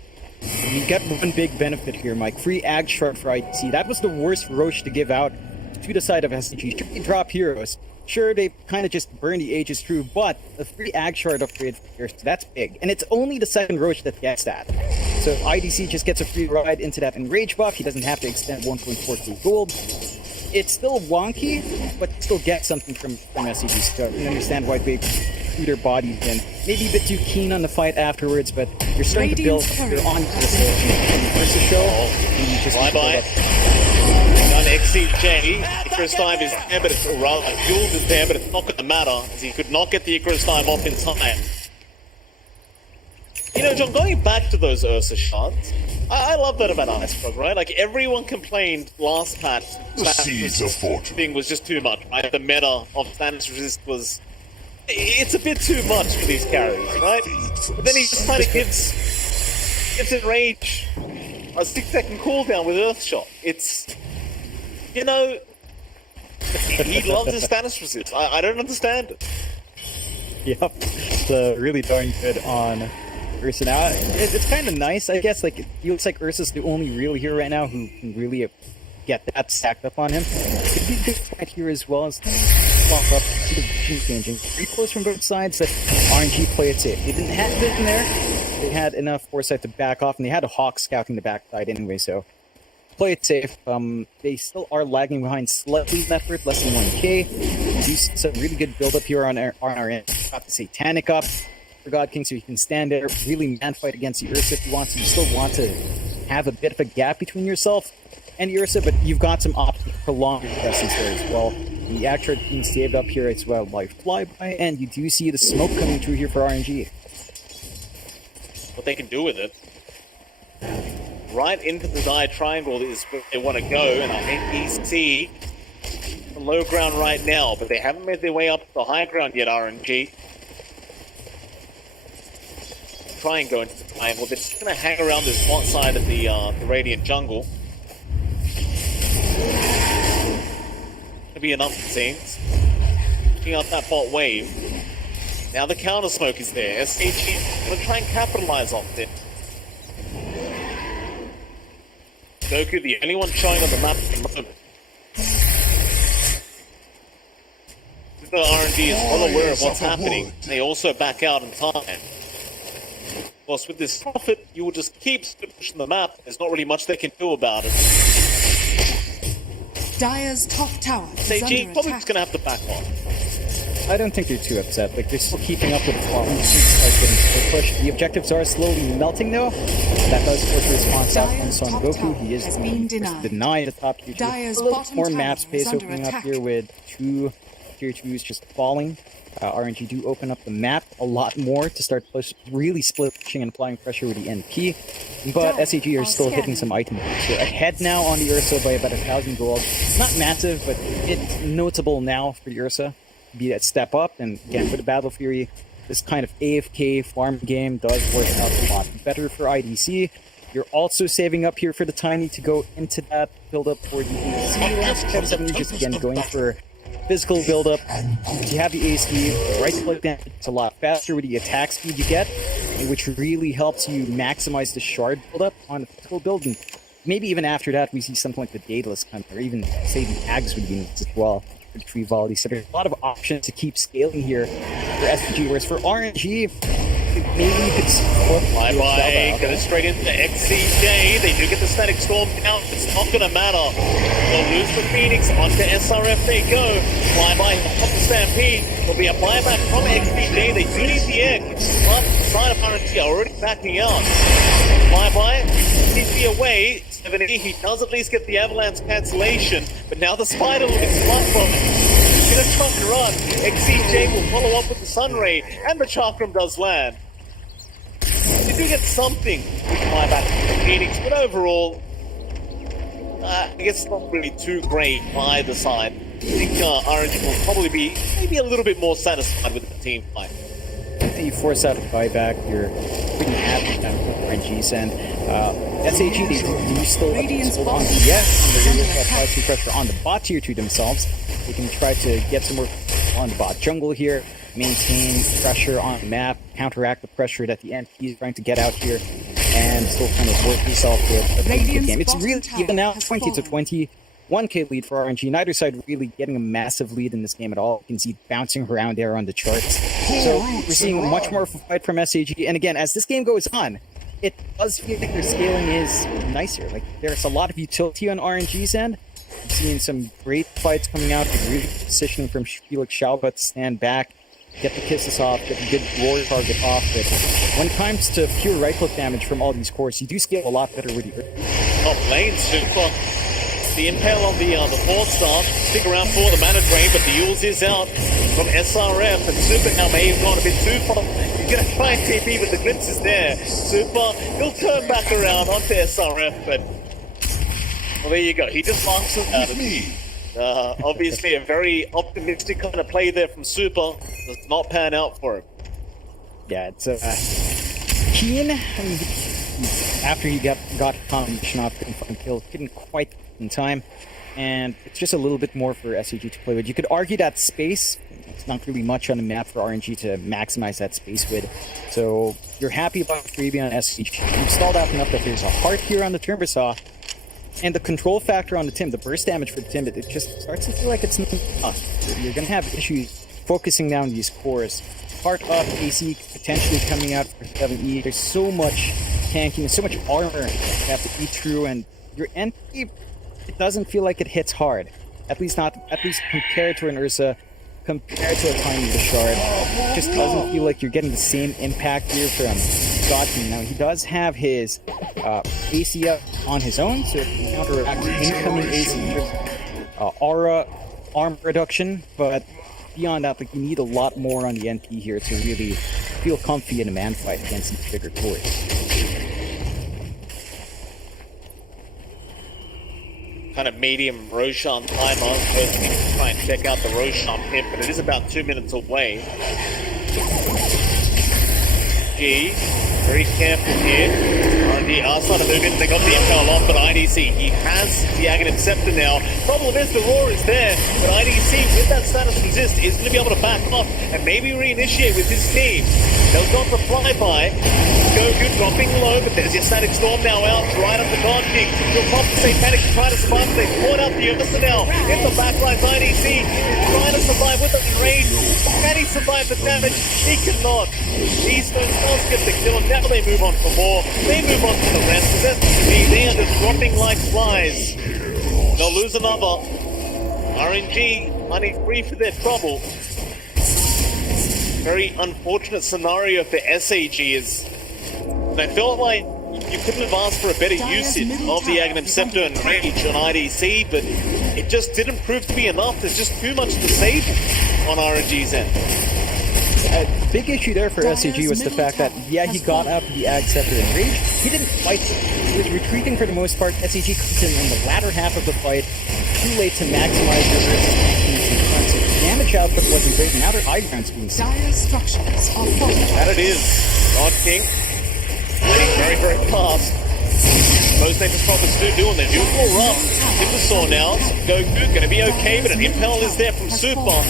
You get one big benefit here, Mike. Free Ag Shard for ITC. That was the worst Roche to give out to the side of SAG. Sure, they drop heroes. Sure, they kind of just burn the Aegis through, but the free Ag Shard upgrade here, that's big. And it's only the second Roche that gets that. So IDC just gets a free ride into that Enrage buff. He doesn't have to extend 1.42 gold. It's still wonky, but still get something from SAG. So you understand why they threw their bodies in. Maybe a bit too keen on the fight afterwards, but you're starting to build. You're on the show. And you just bye-bye. Done XCJ. Icarus Dive is there, but it's rather Jules is there, but it's not going to matter as he could not get the Icarus Dive off in time. You know, John, going back to those Ursa shots, I love that about Iceberg, right? Like, everyone complained last patch The seeds of fortune. thing was just too much, right? The meta of Status Resist was... It's a bit too much for these carries, right? But then he just kind of gives Enrage a 6-second cooldown with Earth Shot. It's... You know... He loves his Status Resist. I don't understand it. Yep, it's really darn good on Ursa now. It's kind of nice, I guess. Like, it feels like Ursa's the only real hero right now who can really get that stacked up on him. Could be a good fight here as well as swap up, see the vision changing. Pretty close from both sides, but RNG play it safe. They didn't have vision there. They had enough foresight to back off, and they had a Hawk scouting the backside anyway, so play it safe. They still are lagging behind slightly in effort, less than 1k. We do see some really good build up here on our end. Got the Satanic up for God King, so you can stand there, really man fight against the Ursa if you want to. You still want to have a bit of a gap between yourself and the Ursa, but you've got some options for longer presence there as well. The Actor being saved up here as well by Flyby, and you do see the smoke coming through here for RNG. What they can do with it. Right into the Dire Triangle is where they want to go, and I think EC the low ground right now, but they haven't made their way up to the high ground yet, RNG. Try and go into the triangle. They're just going to hang around this bot side of the Radiant jungle. Gonna be enough, it seems. Picking up that bot wave. Now the counter smoke is there. SAG going to try and capitalize off it. Goku, the only one showing on the map at the moment. The RNG is well aware of what's happening. They also back out in time. Of course, with this profit, you will just keep pushing the map. There's not really much they can do about it. Dire's top tower is SAG under probably attack. just gonna have to back off. I don't think they're too upset. Like, they're still keeping up with the farm. Getting pushed. The objectives are slowly melting, though. That does push the response out from Son top Goku. tower He is has been denied. denied the top tier 2. Dire's A little bottom more tower map is space under opening attack. up here with 2 tier 2s just falling. RNG do open up the map a lot more to start really pushing and applying pressure with the NP. But Dire SAG are are still hitting scanning. some items. So ahead now on the Ursa by about 1,000 gold. Not massive, but it's notable now for the Ursa. Be that step up, and again, with the Battle Fury, this kind of AFK farm game does work out a lot better for IDC. You're also saving up here for the Tiny to go into that build-up for the AC last 7 you're just again going for physical build-up. If you have the AC, the right-click damage, it's a lot faster with the attack speed you get, which really helps you maximize the shard build-up on the physical build. And maybe even after that, we see something like the Daedalus come, or even say the Ags would be nice as well. Tree volley. So there's a lot of options to keep scaling here for SPG, whereas for RNG, maybe you could flip Bye-bye, go straight into XCJ. They do get the Static Storm down. It's not going to matter. They'll lose the Phoenix. Onto SRF they go. Flyby off the Stampede. There'll be a buyback from XCJ. They do need the egg. But the side of RNG are already backing out. Flyby needs to be away. 70, he does at least get the Avalanche cancellation, but now the Spider will get spun from it. He's going to try and run. XCJ will follow up with the Sunray, and the Chakram does land. They do get something with buyback from the Phoenix, but overall, I guess it's not really too great for either side. I think RNG will probably be maybe a little bit more satisfied with the team fight. You force out a buyback, you're pretty happy down with RNG's end. SAG, they do still Radiant's hold on bot to yes, is and under they're going to apply attack. some pressure on the bot tier 2 themselves. They can try to get some more on the bot jungle here, maintain pressure on the map, counteract the pressure that the NP is trying to get out here, and still kind of work yourself with the Radiant's game. It's bottom really tower even now, has 20 to fallen. 20. 1k lead for RNG. Neither side really getting a massive lead in this game at all. You can see it bouncing around there on the charts. So we're seeing much more of a fight from SAG. And again, as this game goes on, it does feel like their scaling is nicer. Like there's a lot of utility on RNG's end. We've seen some great fights coming out with really good positioning from Felix Schauber to stand back, get the kisses off, get a good roar target off. But when it comes to pure right click damage from all these cores, you do scale a lot better with your Top lane, Super. The impale on the 4-star. Stick around for the mana drain, but the Yules is out from SRF, and Super now may have gone a bit too far. He's going to try and TP, but the glimpse is there. Super, he'll turn back around onto SRF, but well, there you go. He just laughs at it. Obviously, a very optimistic kind of play there from Super. Does not pan out for him. Yeah, it's Keen. I mean, after he got combination off, couldn't find kills, couldn't quite in time, and it's just a little bit more for SAG to play with. You could argue that space, it's not really much on the map for RNG to maximize that space with. So you're happy about the freebie on SAG. You've stalled out enough that there's a heart here on the Timbersaw, and the control factor on the Tim, the burst damage for the Tim, it just starts to feel like it's not enough. So you're going to have issues focusing down these cores. Heart up, AC potentially coming out for 7E. There's so much tanking, so much armor you have to eat through, and your NP, it doesn't feel like it hits hard. At least compared to an Ursa, compared to a Tiny the Shard. It just doesn't feel like you're getting the same impact here from Sadowski. Now, he does have his AC up on his own, so it can counteract incoming AC aura arm reduction, but beyond that, like, you need a lot more on the NP here to really feel comfy in a man fight against these bigger cores. Kind of medium Roshan timer. First, we need to try and check out the Roshan pip, but it is about 2 minutes away. G, very careful here. RNG are starting to move in. They got the impale off, but IDC, he has the Aghanim Scepter now. Problem is, the roar is there, but IDC, with that status resist, is going to be able to back off and maybe reinitiate with his team. They'll go for flyby. Goku dropping low, but there's your Static Storm now out, right up the God King. He'll pop the Satanic to try to survive, but they caught out the Ursa now. In the backlines, IDC is trying to survive with the range. Can he survive the damage? He cannot. Keystone does get the kill, and now they move on for more. They move on to the rest. The SPG, they are just dropping like flies. They'll lose another. RNG money free for their trouble. Very unfortunate scenario for SAG is, and I felt like you couldn't have asked for a better usage of the Aghanim Scepter and Rage on IDC, but it just didn't prove to be enough. There's just too much to save on RNG's end. A big issue there for SAG was the fact that, yeah, he got up the Ag Scepter and Rage. He didn't fight. He was retreating for the most part. SAG comes in the latter half of the fight, too late to maximize their versus. So the damage output wasn't great. Now their high ground's being seen. Dire structures are falling. That it is. God King moving very, very fast. Most native prophets do and they do pull rough. Timbersaw now. Goku gonna be okay, but an impel is there from Super.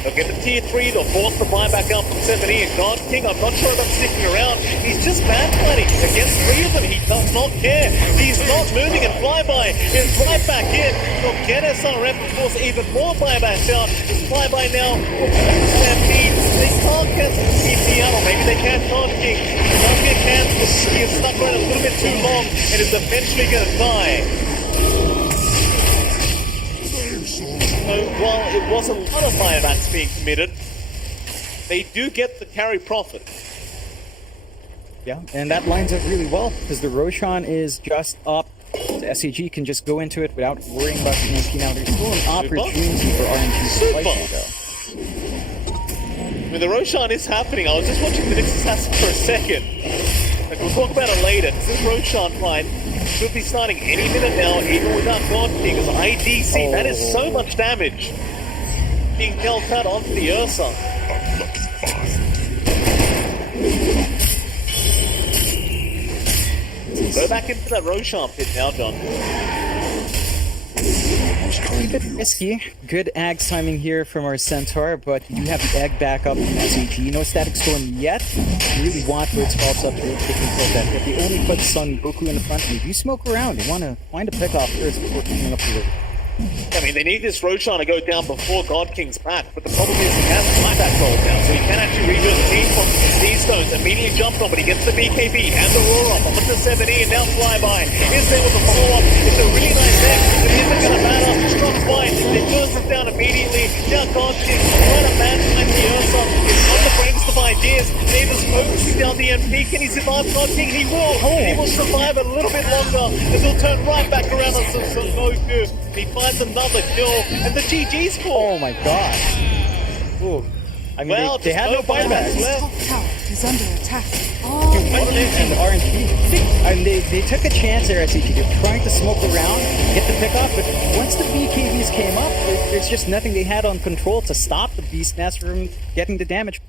They'll get the tier 3, they'll force the buyback up from 7E, and God King, I'm not sure about sticking around. He's just bad fighting against 3 of them. He does not care. He's not moving, and Flyby is right back in. They'll get SRF, of course, even more buybacks out. Flyby now will stampede. They can't cancel the TP out, or maybe they can. God King does get cancelled. He is stuck around a little bit too long, and is eventually going to die. So while it was a lot of buybacks being committed, they do get the carry profit. Yeah, and that lines up really well because the Roshan is just up. The SAG can just go into it without worrying about the MP. Now there's still an opportunity for RNG to fight though. I mean, the Roshan is happening. I was just watching the Nix's Assassin for a second. Like, we'll talk about it later. This Roshan fight should be starting any minute now, even without God King, as IDC. That is so much damage being dealt out onto the Ursa. Go back into that Roshan pit now, John. bit risky. Good Ags timing here from our Centaur, but you have the egg back up from SAG. No Static Storm yet. You really want for its faults up to take control of that. If they only put Sun Goku in the front, and if you smoke around, you want to find a pick off first before coming up to it. I mean, they need this Roshan to go down before God King's back, but the problem is he has buyback roll down, so he can actually rebuild the team from these stones. Immediately jumped on, but he gets the BKB and the roar up. Up to 70 and now flyby. Is there with the follow-up. It's a really nice deck, but it isn't going to matter. Strong fight. It turns him down immediately. Now God King trying to manage the Ursa. It's on the brains of ideas. Davis focusing down the MP. Can he survive God King? He will. He will survive a little bit longer, as he'll turn right back around on some Goku. He finds another kill, and the GG score. Oh my god. Ooh. I mean, Well, they had no buybacks. Dire's top tower is under attack. And the RNG. I mean, they took a chance there, SAG. They're trying to smoke around, get the pick off, but once the BKBs came up, there's just nothing they had on control to stop the Beastmaster from getting the damage.